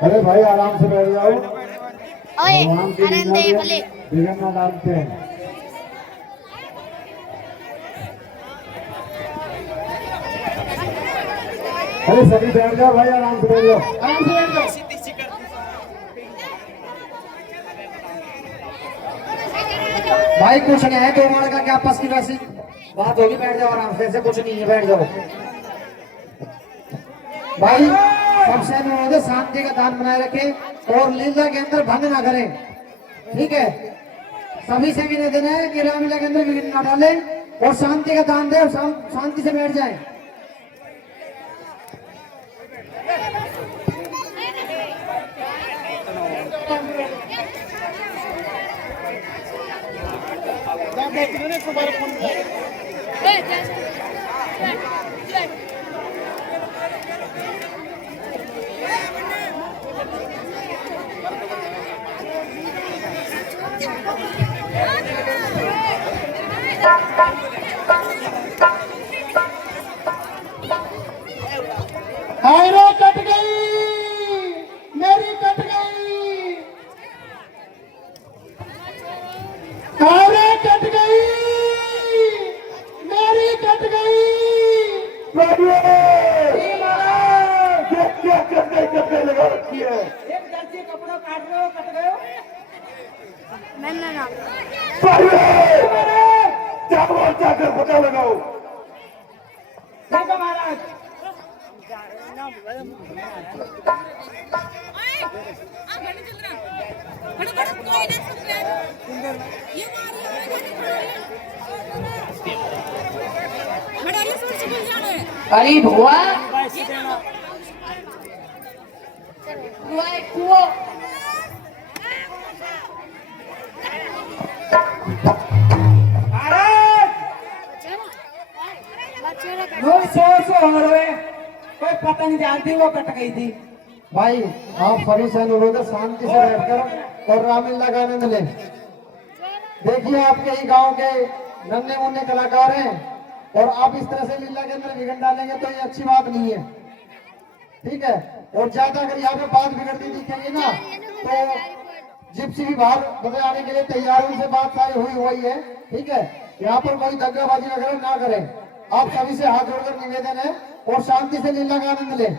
अरे भाई आराम से बैठ जाओ, ओए भगवान की अरे लीला दे में भले विघ्न न डालते हैं। अरे सभी बैठ जाओ भाई, आराम से बैठ जाओ। आराम से बैठ जाओ। भाई कुछ नहीं है, दो मार का क्या आपस की वैसी बात होगी, बैठ जाओ आराम से, ऐसे कुछ नहीं है, बैठ जाओ भाई। सबसे अनुरोध शांति का दान बनाए रखें और लीला के अंदर भंग ना करें, ठीक है। सभी से निवेदन है कि रामलीला के अंदर विघ्न ना डालें और शांति का दान दें, शांति से बैठ जाएं। हाय रे कट गई, मेरी कट गई, हाय रे कट गई, मेरी कट गई। क्या लगा रखी है? एक दर्जी कपड़ा काट रहे हो, कट गए हो। ना जाओ जाकर पता लगाओ। ठीक है महाराज। अरे भुआ लोग सो हो रहे, कोई पतंग जानती वो कट गई थी। भाई आप सभी से अनुरोध है शांति से बैठकर और रामलीला का आनंद लें। देखिए आपके ही गांव के नन्हे मुन्ने कलाकार हैं और आप इस तरह से लीला के अंदर विघन डालेंगे तो ये अच्छी बात नहीं है, ठीक है। और ज्यादा अगर यहाँ पे बात बिगड़ती दिखेगी ना तो जिप्सी भी बाहर बदले आने के लिए तैयार है, उनसे बात सारी हुई है, ठीक है। यहाँ पर कोई दंगाबाजी वगैरह ना करें। आप सभी से हाथ जोड़कर निवेदन है और शांति से लीला का आनंद लें।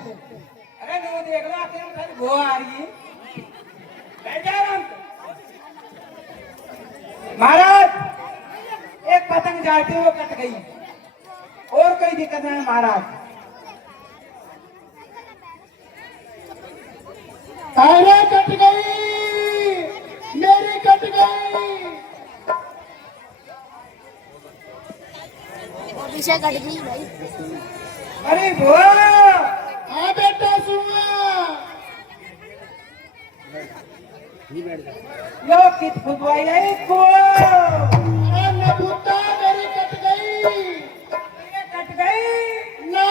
अरे वो देख लो आते हैं खाली गोवा आ रही है। महाराज एक पतंग जाती हुई कट गई और कोई दिक्कत नहीं महाराज। अरे कट गई, मेरी कट गई। पीछे कट गई भाई। अरे बुआ हाँ बेटा सुना, यो कित फुटवाई है को अरे नबूता मेरी कट गई। ये कट गई ना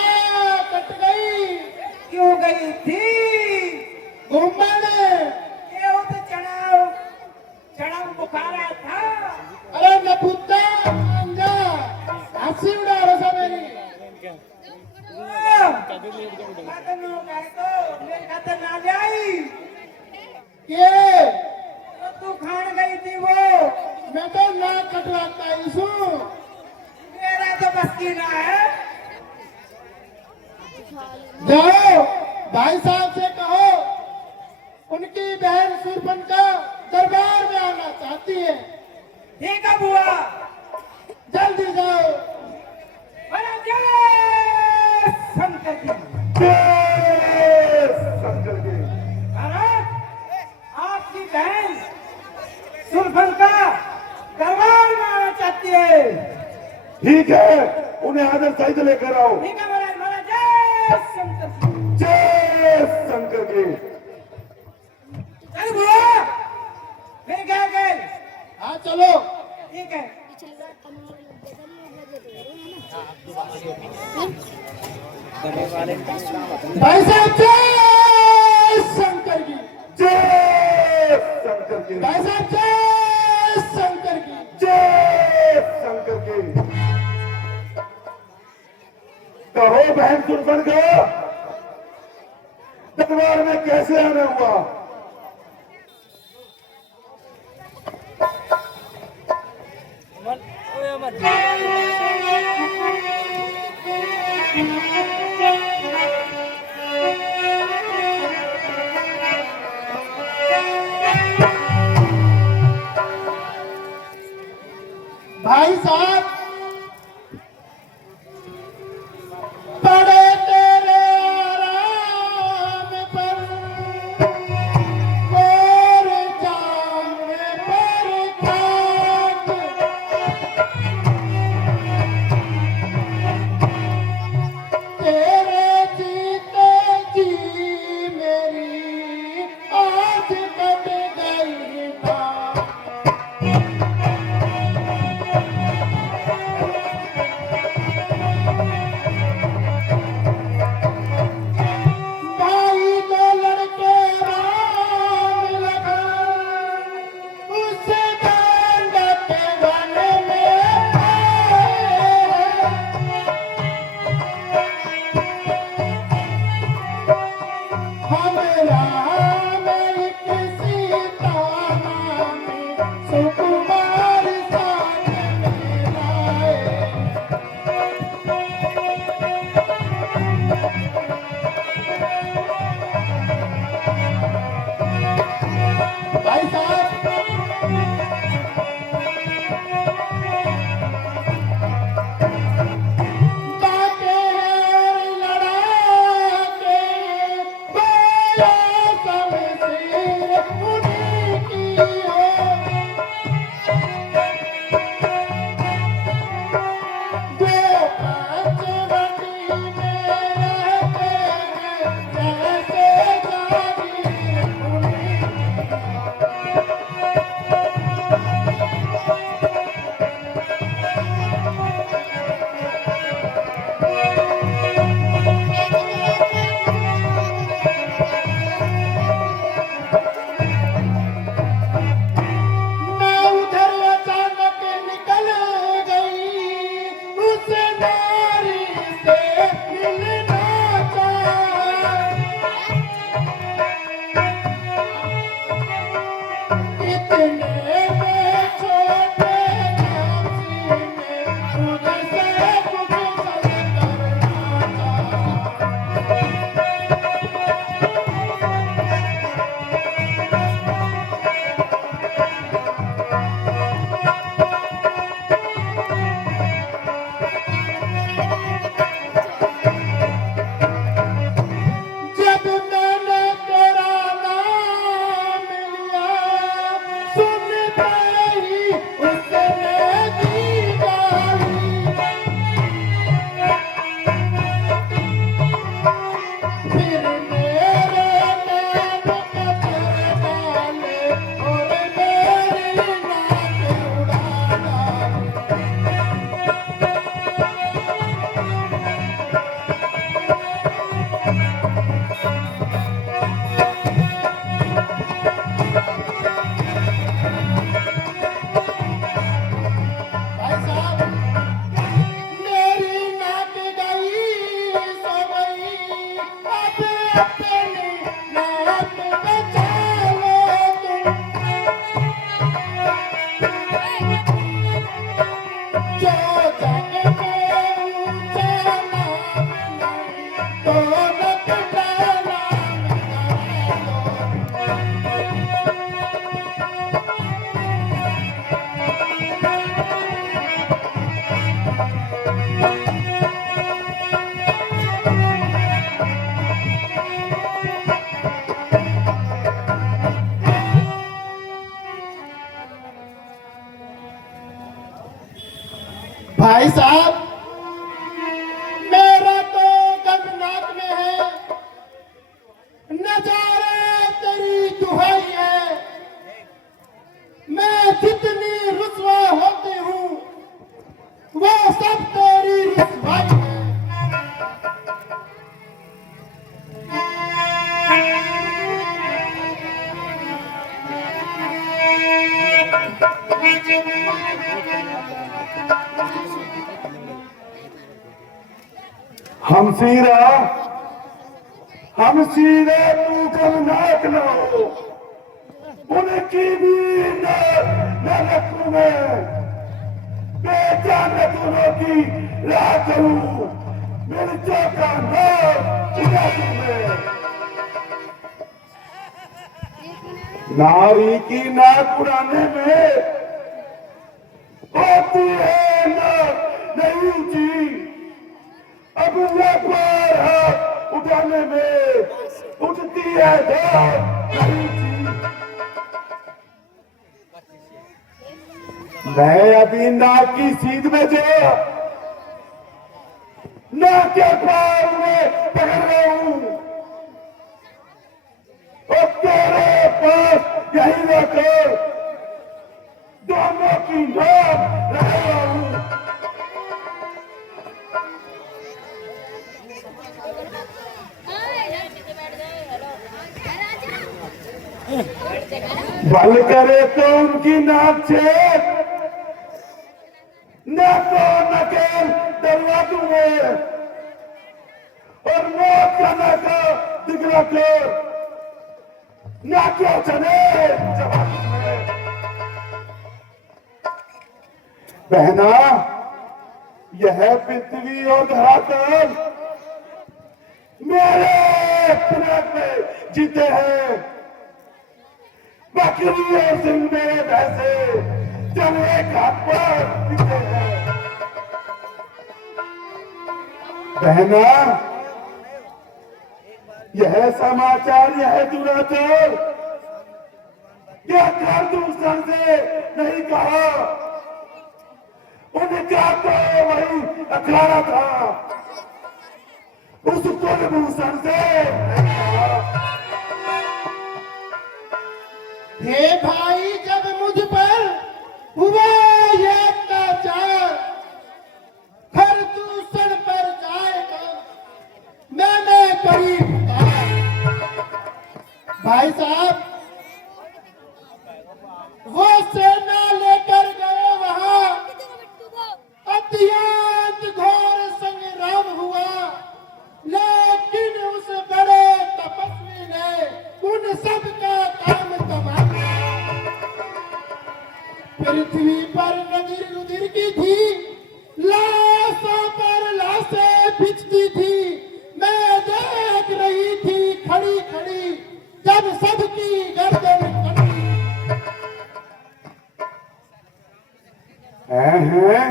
कट गई, क्यों गई थी? घूमने। ये वो तो चढ़ाव बुखारा था। अरे नबूता अंजा, हंसी उड़ा रहा मेरी। मेरे खाते ना जाई ये तो तू खान गई थी वो। मैं तो ना कटवाता इसू। मेरा तो बस की ना है। जाओ भाई साहब से कहो उनकी बहन सुरपन का दरबार में आना चाहती है। ठीक है बुआ, जल्दी जाओ। बड़ा जय शंकर की। महाराज आपकी बहन सुरफन का दरबार में आना चाहती है। ठीक है, उन्हें आदर सहित लेकर आओ। ठीक है महाराज, महाराज जय शंकर की। जय शंकर की। चल बुआ फिर क्या गए? हाँ चलो। ठीक है। भाई साहब जय शंकर की। जय शंकर की। भाई साहब जय शंकर की। जय शंकर की। कहो बहन सुरपन का दरबार में कैसे आना हुआ? भाई साहब पड़े तेरे आराम पर और जाम पर खाक इतने में छोटे नासी में तुझसे कुछ सच करना जब मैंने तेरा नाम लिया सुनते ही उसने दी गाली फिर मेरे नाम का तेरे डाले और मेरी नाक उड़ा डाली भाई साहब मेरी नाक गई सो गई अब अपनी नाक बचा लो तुम जो जग में ऊंचा नाम नहीं तो नक डाला भाई साहब मेरा तो गगनाक में है नजारे तेरी दुहाई है मैं जितनी रुसवा होती हूँ वो सब तेरी रुसवाई है हम सीधे तू गमनाक लो उनकी भी न रखूं मैं बेजान दोनों की राह करूं मिर्चों का नाम उड़ा दूं मैं नारी की नाक उड़ाने में होती है नाक नहीं ऊंची अब एक बार हाथ उठाने में उठती है नाक नहीं ऊंची मैं अभी नाक की सीध में जो नाक के पार में पकड़ रहा हूं और तेरे पास यही रखकर दोनों की नाक रह रहा हूं बल करे तो उनकी नाक से न तो नकेल डरवा दूंगे और मौत का नाका दिखला कर ना क्यों चले जवाब दूंगे बहना यह पृथ्वी और धरातल मेरे फिराक में जीते हैं बकरी और सिंह मेरे भैंसे चले घाट पर जीते हैं बहना यह समाचार यह दुराचार क्या कर दूसर से नहीं कहा उनका तो वही अखाड़ा था उस कुलभूषण से नहीं कहा हे भाई जब मुझ पर हुआ ये अत्याचार खरदूषण पर जाएगा मैंने करीब भाई साहब वो सेना लेकर गए वहां अत्यंत घोर संग्राम हुआ लेकिन उस बड़े तपस्वी ने उन सब का काम तबाह किया पृथ्वी पर नदिर रुधिर की थी, लाशों पर लाशें बिछती थी, मैं देख रही थी खड़ी खड़ी जब सबकी गर्दन कटी। हैं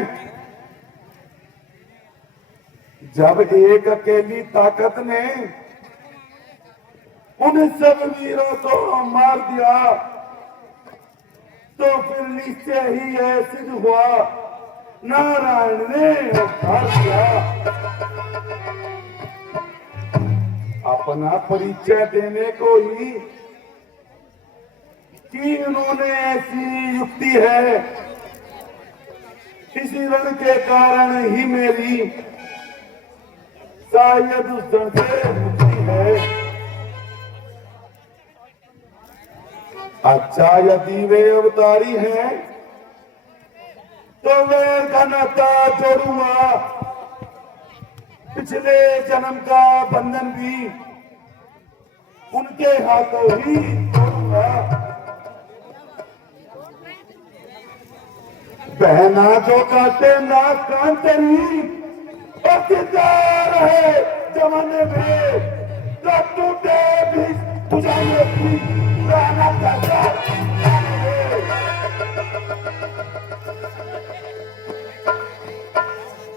जब एक अकेली ताकत ने उन सब वीरों को मार दिया तो फिर निश्चय ही यह सिद्ध हुआ नारायण ने उद्धार किया। अपना परिचय देने को ही कि उन्होंने ऐसी युक्ति है, इसी रण के कारण ही मेरी शायद उस रण से मुक्ति है। अच्छा यदि वे अवतारी हैं तो वे का नाता जोड़ूंगा, पिछले जन्म का बंधन भी उनके हाथों ही तोड़ूंगा। बहना जो काटे ना कान तेरी रहे जमाने में तो टूटे भी तुझाने की रहना चाहता है।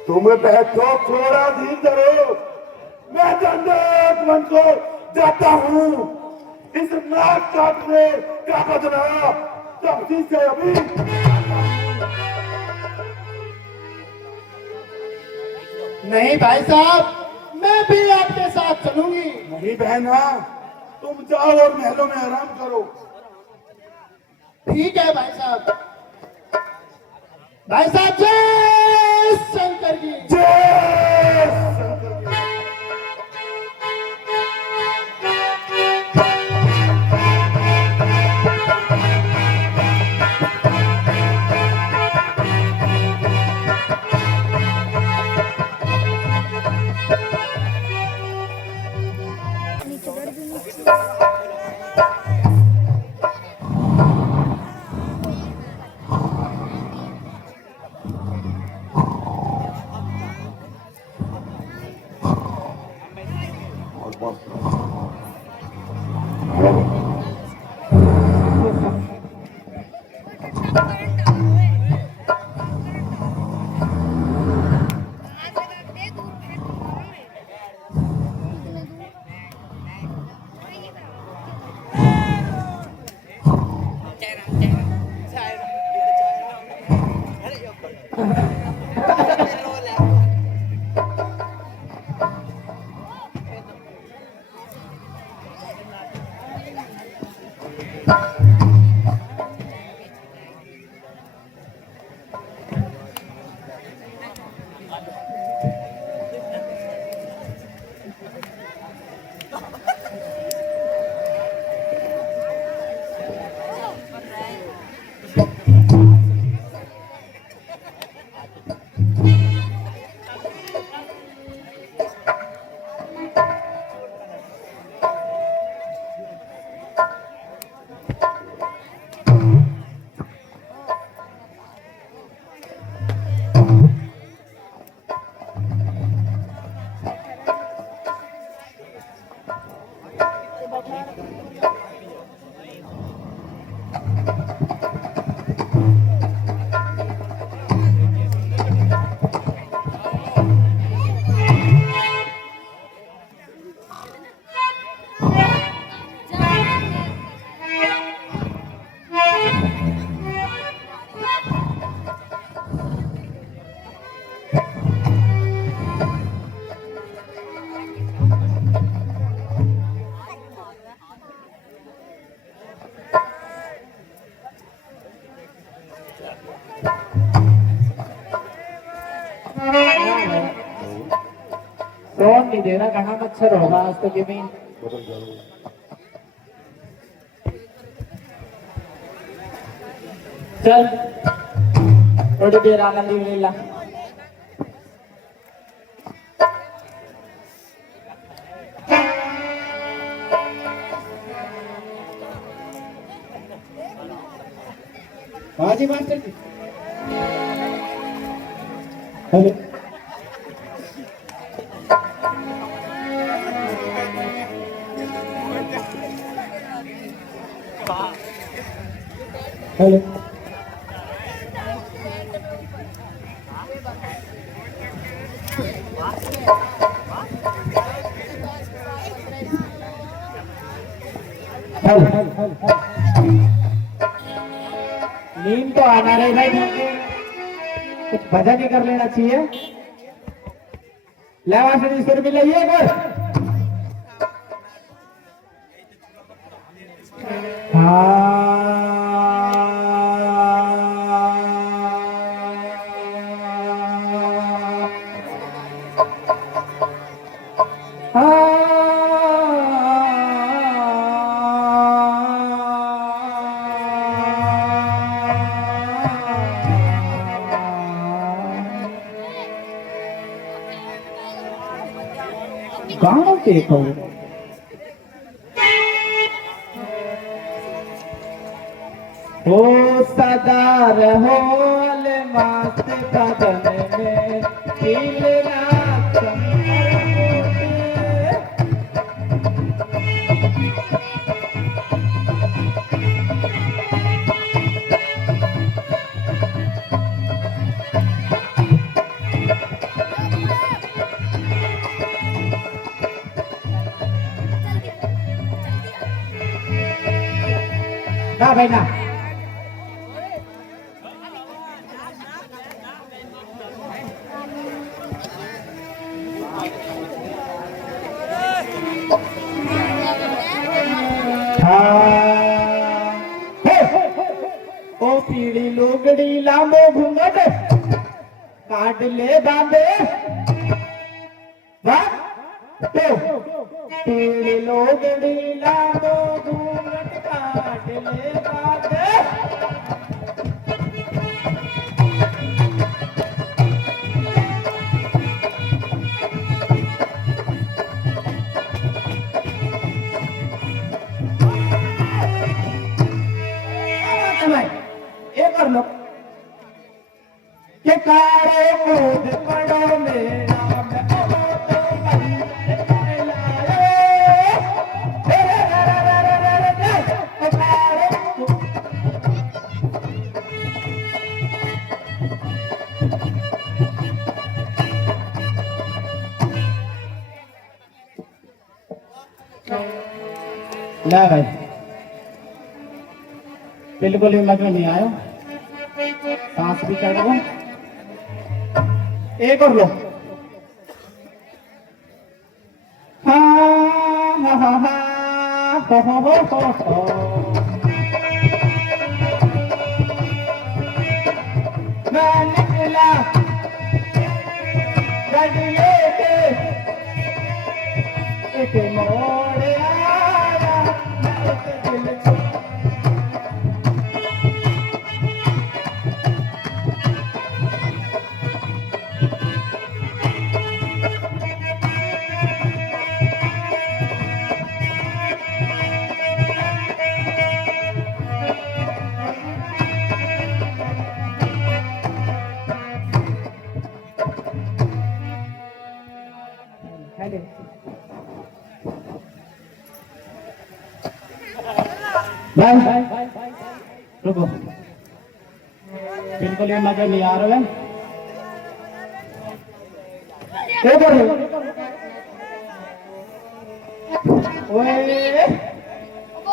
तुम बैठो थोड़ा धीरे, मैं दंडक मन को जाता हूँ। इस नाक काटने का बदला तब्दी से अभी नहीं भाई साहब, मैं भी आपके साथ चलूंगी। नहीं बहना, तुम जाओ और महलों में आराम करो। ठीक है भाई साहब। भाई साहब जय शंकर की जय शंकर की। सोन नहीं देना, कहाँ मच्छर होगा आज तो जमीन। चल थोड़ी देर आनंद लीला। हाँ जी मास्टर जी। हेलो हेलो नींद तो आना रही भाई, कुछ भजन ही कर लेना चाहिए। लेवा से सुर भी लइए एक बार। गाँव देखो हो सदा रहो मस्त बदन में खिलना ना भाई ना। ओ पीड़ी लुगड़ी लांबो घूंघट काट ले बांधे पीड़ी लुगड़ी लांबो घूंघट काट ले बांधे। एक और लो के कारे मूद पड़ो मेरा मैं तो मंदिर कहलाए ला भाई बिल्कुल ही मजा नहीं आया, सांस भी चढ़ गया। एक और लो मैं निकला गड्डी लेके एक मोड़ आया मैं दिल भाई रुको बिल्कुल ये मजा नहीं आ रहा है। ओए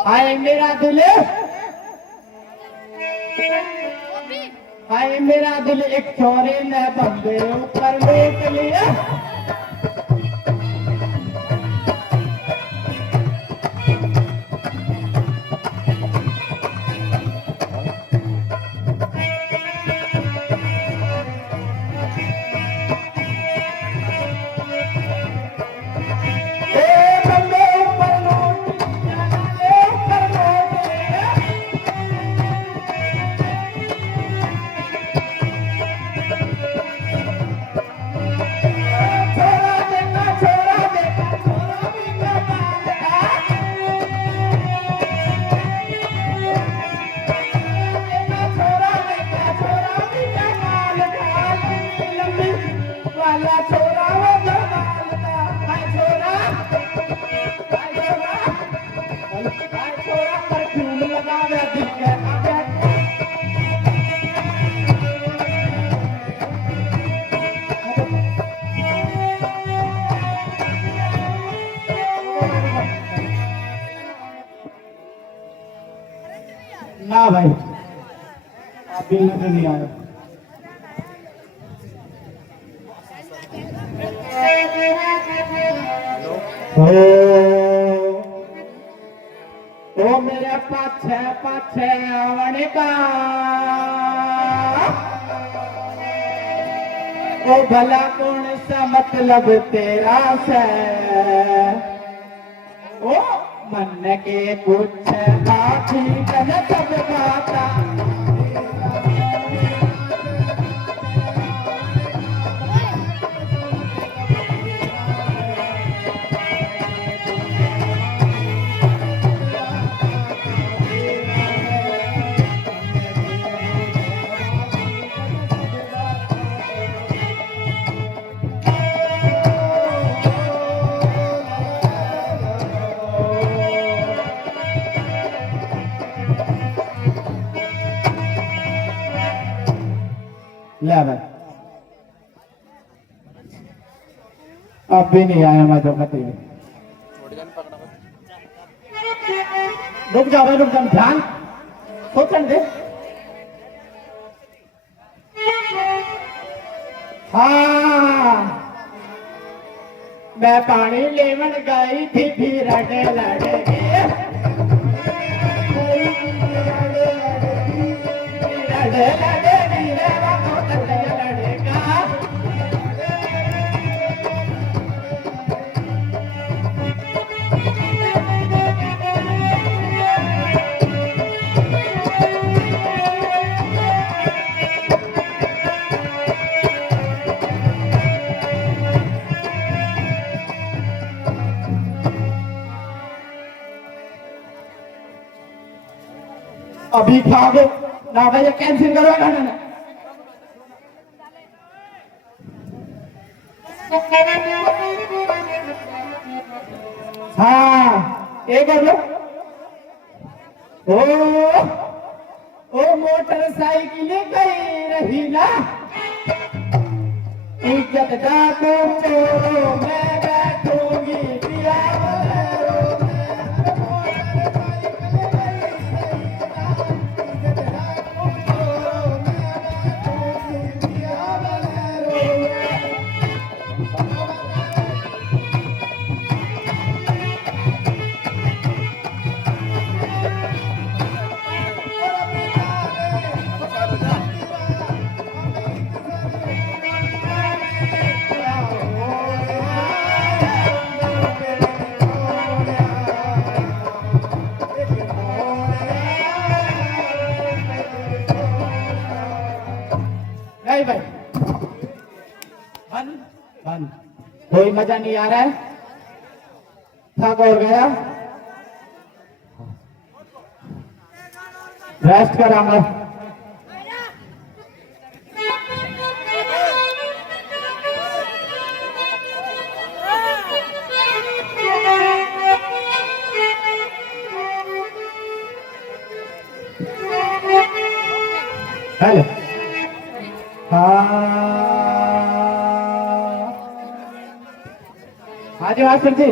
हाय मेरा दिल, हाय मेरा दिल एक छोरे ने बंदे ऊपर लेट लिया। भाई आप भी नजर नहीं आए। ओ मेरे पाछे पाछे आवन का ओ भला कौन सा मतलब तेरा से ओ मन के कुछ बाकी कन सब बाता ले भाई अब भी नहीं आया मैं तो कहती रुक जाओ भाई रुक जाओ ध्यान सोचन दे हाँ मैं पानी लेवन गई थी फिर लड़े लड़े लड़े लड़े अभी खा दो ना भाई कैंसिल करो खाना ना हाँ ये कर लो ओ मोटरसाइकिल गई रही ना इज्जत का तुम चोरो मैं बैठूंगी पिया भाई बंद बंद कोई मजा नहीं आ रहा है थक और गया रेस्ट करांगा हेलो हाँ जी हाँ सर जी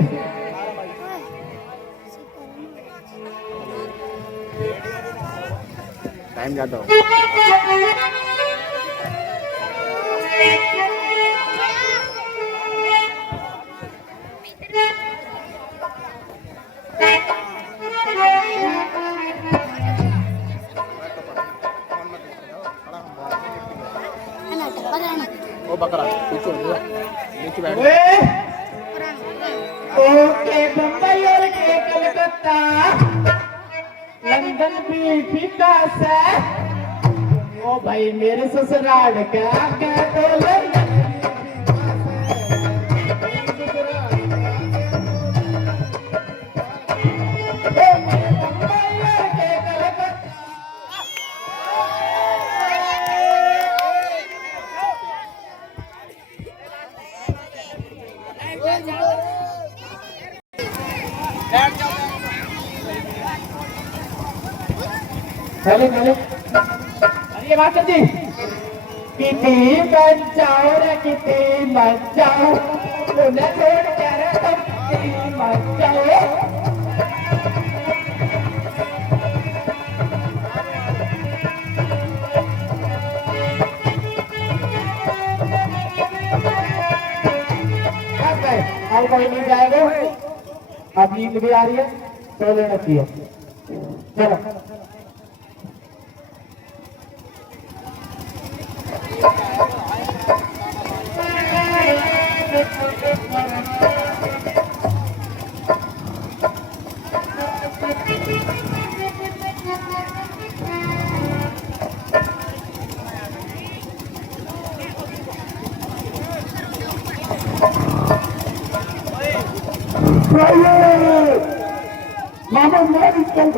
टाइम जाता हो वो बकरा पीछे नीचे बैठ ओके बम्बई और के कलकत्ता लंदन भी फीका से ओ भाई मेरे ससुराल का क्या तो लंदन चले चले अरे मास्टर जी कितनी बचाओ रे कितनी बचाओ उन्हें छोड़ कर तुम कितनी बचाओ और कोई नहीं जाएगा। अब नींद भी आ रही है, सो लेना चाहिए। चलो मामा मारी चल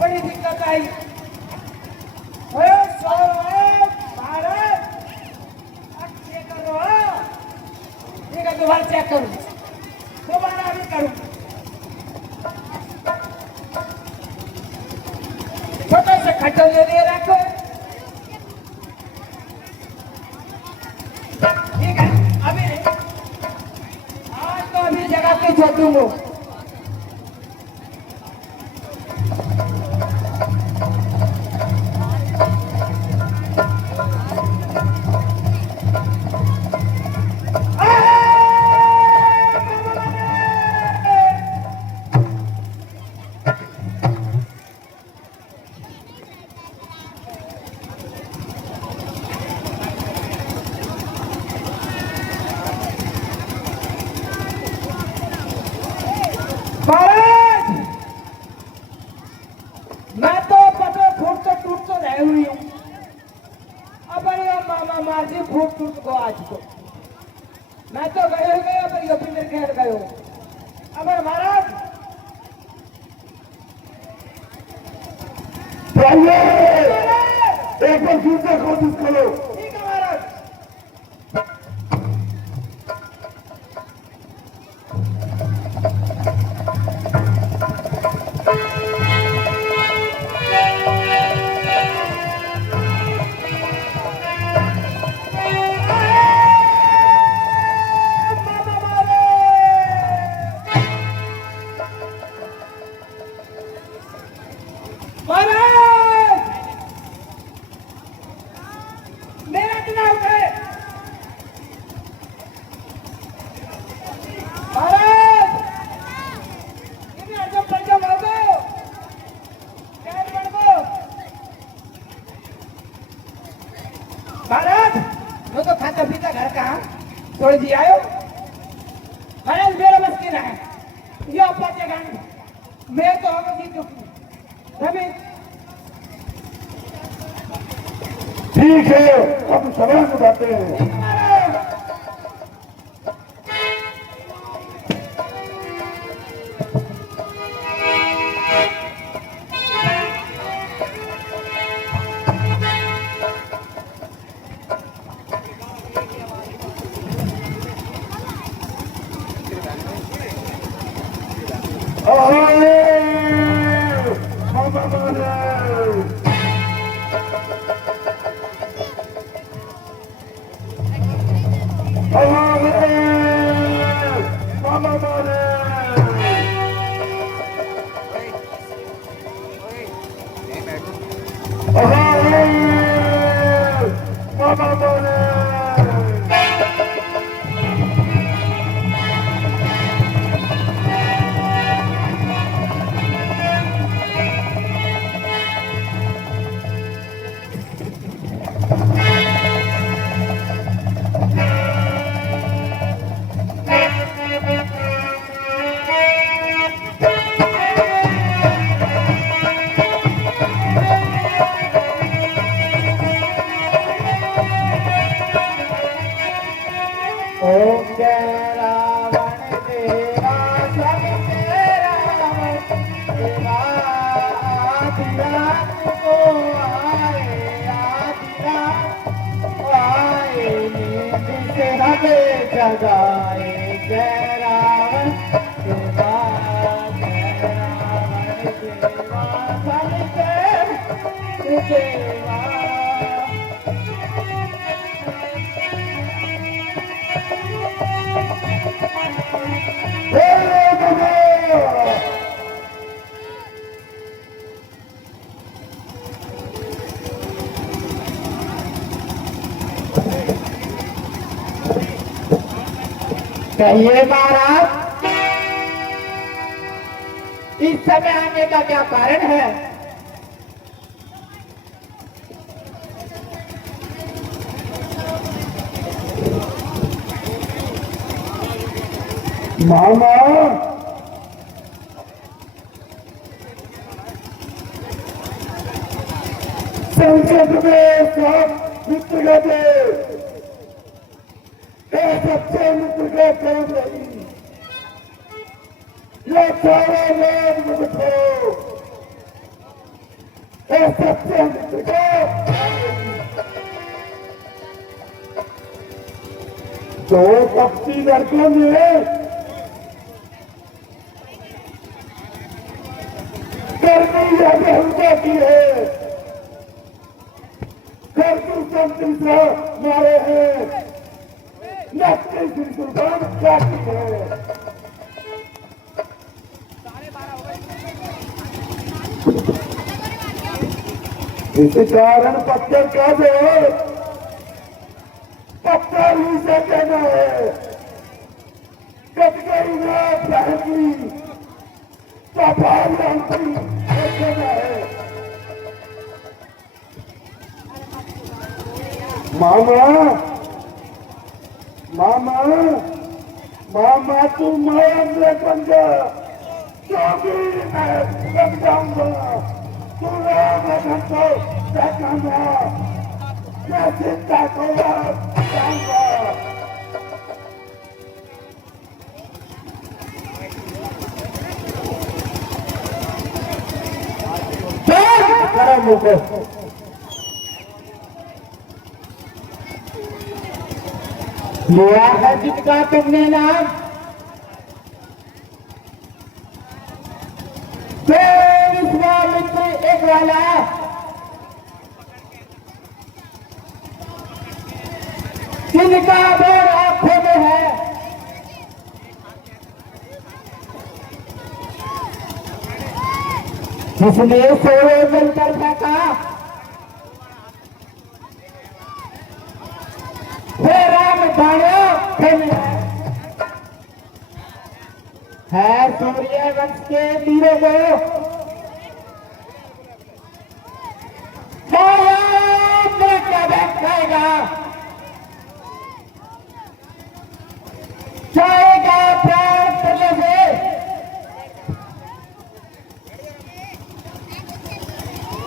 बड़ी दिक्कत आई। चेक करो, ठीक है दोबारा चेक करूँ, दोबारा अभी करूँ। छोटे से खटल ले लिए रखो, ठीक है। अभी आज तो अभी जगह पे छोड़ूंगा। महाराज मैं तो पता फूट तो टूट तो रह हुई हूँ। अब ये मामा माजी फूट टूट को आज को मैं तो गए पर यो भी मेरे घर गए। अब महाराज एक बार फिर से कोशिश करो। ठीक है महाराज। मेरा चुनाव है महाराज। इन्हें जो पंजा मार दो, कैद कर दो महाराज। मैं तो खाता पीता घर का छोड़ दिया आयो महाराज। मेरा बस की है ये अपना जगह मैं तो होगा जी चुकी रमेश। ठीक है हम सवाल उठाते हैं। लगाए जय रावण देवा, जय रावण देवा, बलि के देवा। कहिए महाराज, इस समय आने का क्या कारण है? मामा संसद में सब मित्र गए, सच्चे मित्र के प्रेम रही, ये सारे लोग मुझको सच्चे मित्र के दो पक्षी लड़कों ने करनी या बेहुदा की है, करतू संतरी से मारे हैं, नक्की श्री कुर्बान जाती है। इस कारण पत्थर का जो पत्थर ही से कहना है, कटकरी में बहकी सफाई अंतरी कहना है। मामा मामा मामा तू माया में बन जा, क्योंकि मैं लग जाऊंगा, तू मैं को देखूंगा, मैं चिंता को जाऊंगा। लिया है जिनका तुमने नाम, विश्वामित्र एक वाला, जिनका बोर आंखों में है, जिसने सोए मिलकर फेंका, है सूर्य वंश के वीरों को क्या बैठाएगा, जाएगा प्राण करने से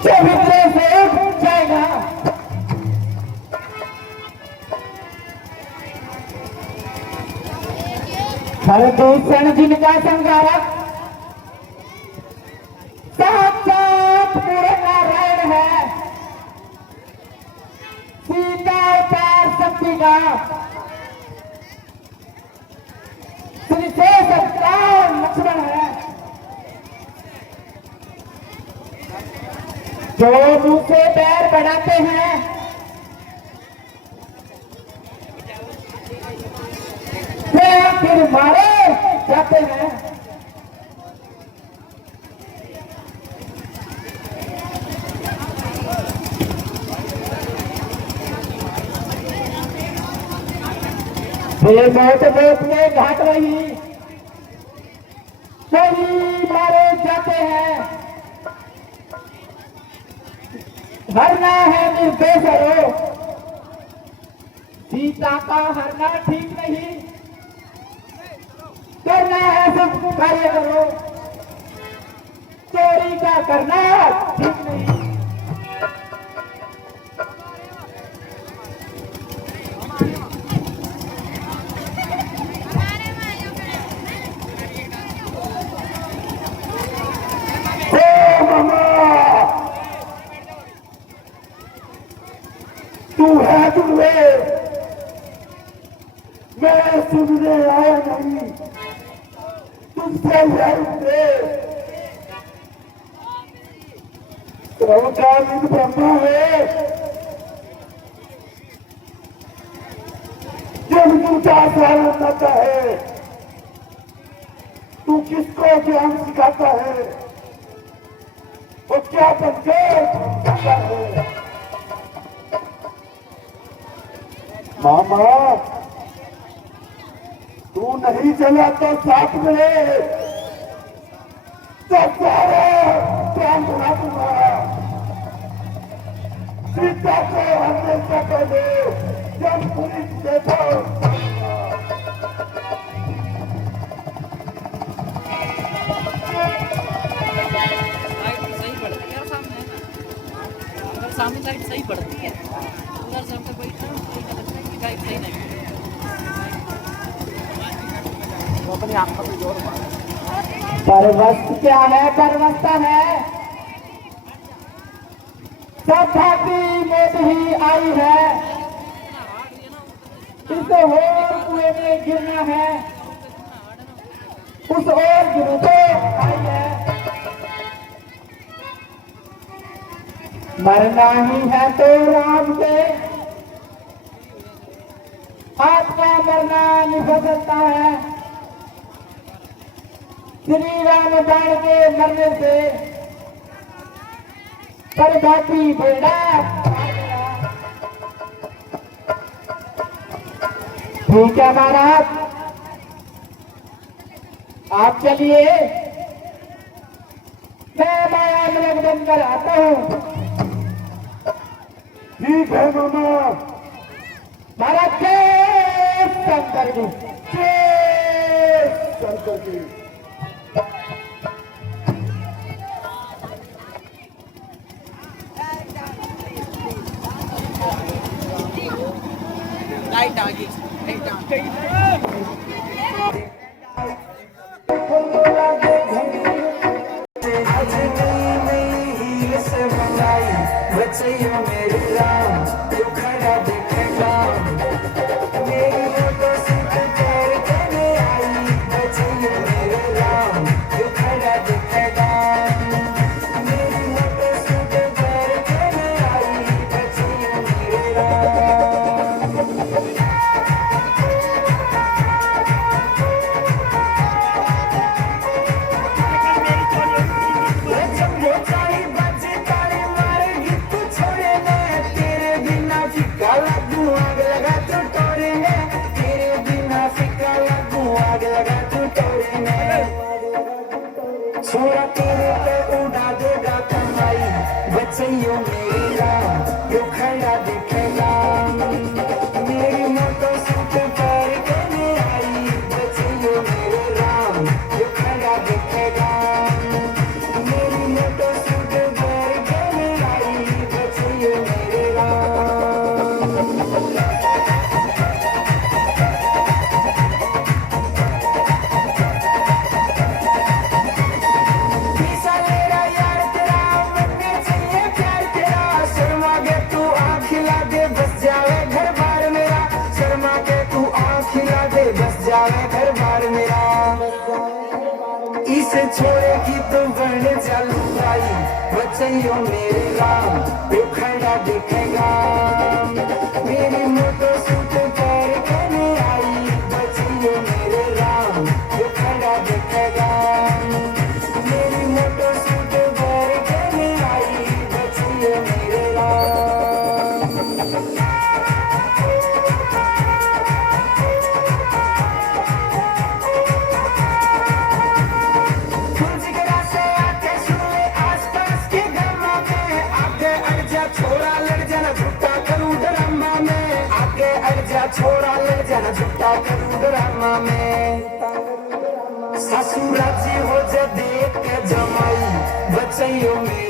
चरित्र से उठ जाएगा। हरदूषण जिनका संगारक साक्षात पूर्ण नारायण है, सीता अवतार शक्ति का श्रीशेष अवतार लक्ष्मण है, जो मुंह से पैर बढ़ाते हैं फिर मारे जाते हैं। बहुत में घाट रही, सभी मारे जाते हैं। हरना है निर्देश हो, सीता का हरना ठीक नहीं, करना है सब कार्य करो, चोरी का करना ठीक नहीं। मैं सुनने आया नहीं, तुमसे यही थे। सर्वकालीन ब्रह्मा है जो तुमका सारा करता है। तू किसको ज्ञान सिखाता है, वो क्या बनके सिखाता है। मामा तू नहीं चला तो साथ में तो सारा काम बना दूंगा। सीता को हमने पकड़े जब पुलिस देखो। सही पड़ती है सामने है ना, अगर सामने साइड सही पड़ती है उधर से हमको बैठना कोई का लगता है कि गाइड सही नहीं वो अपने आप का भी जोर मार। परवस्त क्या है, परवस्त है सब भांति मौत ही आई है। इसे और कुएं में गिरना है, उस और गिरो तो आई है। मरना ही है तो राम से, आत्मा मरना निभा सकता है। श्री राम बाण के मरने से पर बाकी बेड़ा। ठीक है महाराज, आप चलिए, मैं माया में बंद कर आता हूँ। ठीक है मामा। महाराज के शंकर जी, शंकर जी। लाइट आ गई, लाइट आ गई। बच्चियों मेरे राम तू खड़ा देखेगा। मेरी फोटो सिर्फ तेरे कहने आई। बच्चियों मेरे राम तू खड़ा देखेगा। मेरी फोटो सिर्फ तेरे कहने आई। बच्चियों मेरे राम। जब वो चाहे बजे तारे मारेगी तू छोड़े ने। तेरे बिना फीका लगू आग लगा तू टोरे ने। तेरे बिना फीका लगू आग लगा तू टोरे ने। छोरा तेरे पे उड़ा देगा कमाई। बच्चियों मेरी राम क्यों खड़ा देखेगा। मेरी मोटो सूट पर कहने आई। बच्चियों मेरे राम क्यों खड़ा देखेगा। मेरी मोटो सूट पर कहने आई। बच्चियों मेरे राम। पीसा मेरा यार तेरा बनने चाहिए प्यार तेरा। शर्मा के तू आँख खिला दे बस जावे घर बार मेरा। शर्मा के तू आँख खिला दे बस जावे घर बार मेरा। इसे छोड़ेगी तो बढ़ने चालू आई। बच्चियों मेरे राम तू खड़ा देखेगा। मेरी मोटो सूट पर कहने आई। बच्चियों मेरे राम तू खड़ा देखेगा। मेरी मोटो सूट पर कहने आई। बच्चियों मेरे राम। तुलसी के रास्ते आके सुन ले आसपास के धर्मा में। आगे अड़ जा छोरा लड़ जाना झूठा करूं ड्रामा में। आगे अड़ जा छोरा लड़ जाना झूठा करूं ड्रामा में। ससुराची हो जा देख के जमाई। बच्चियों में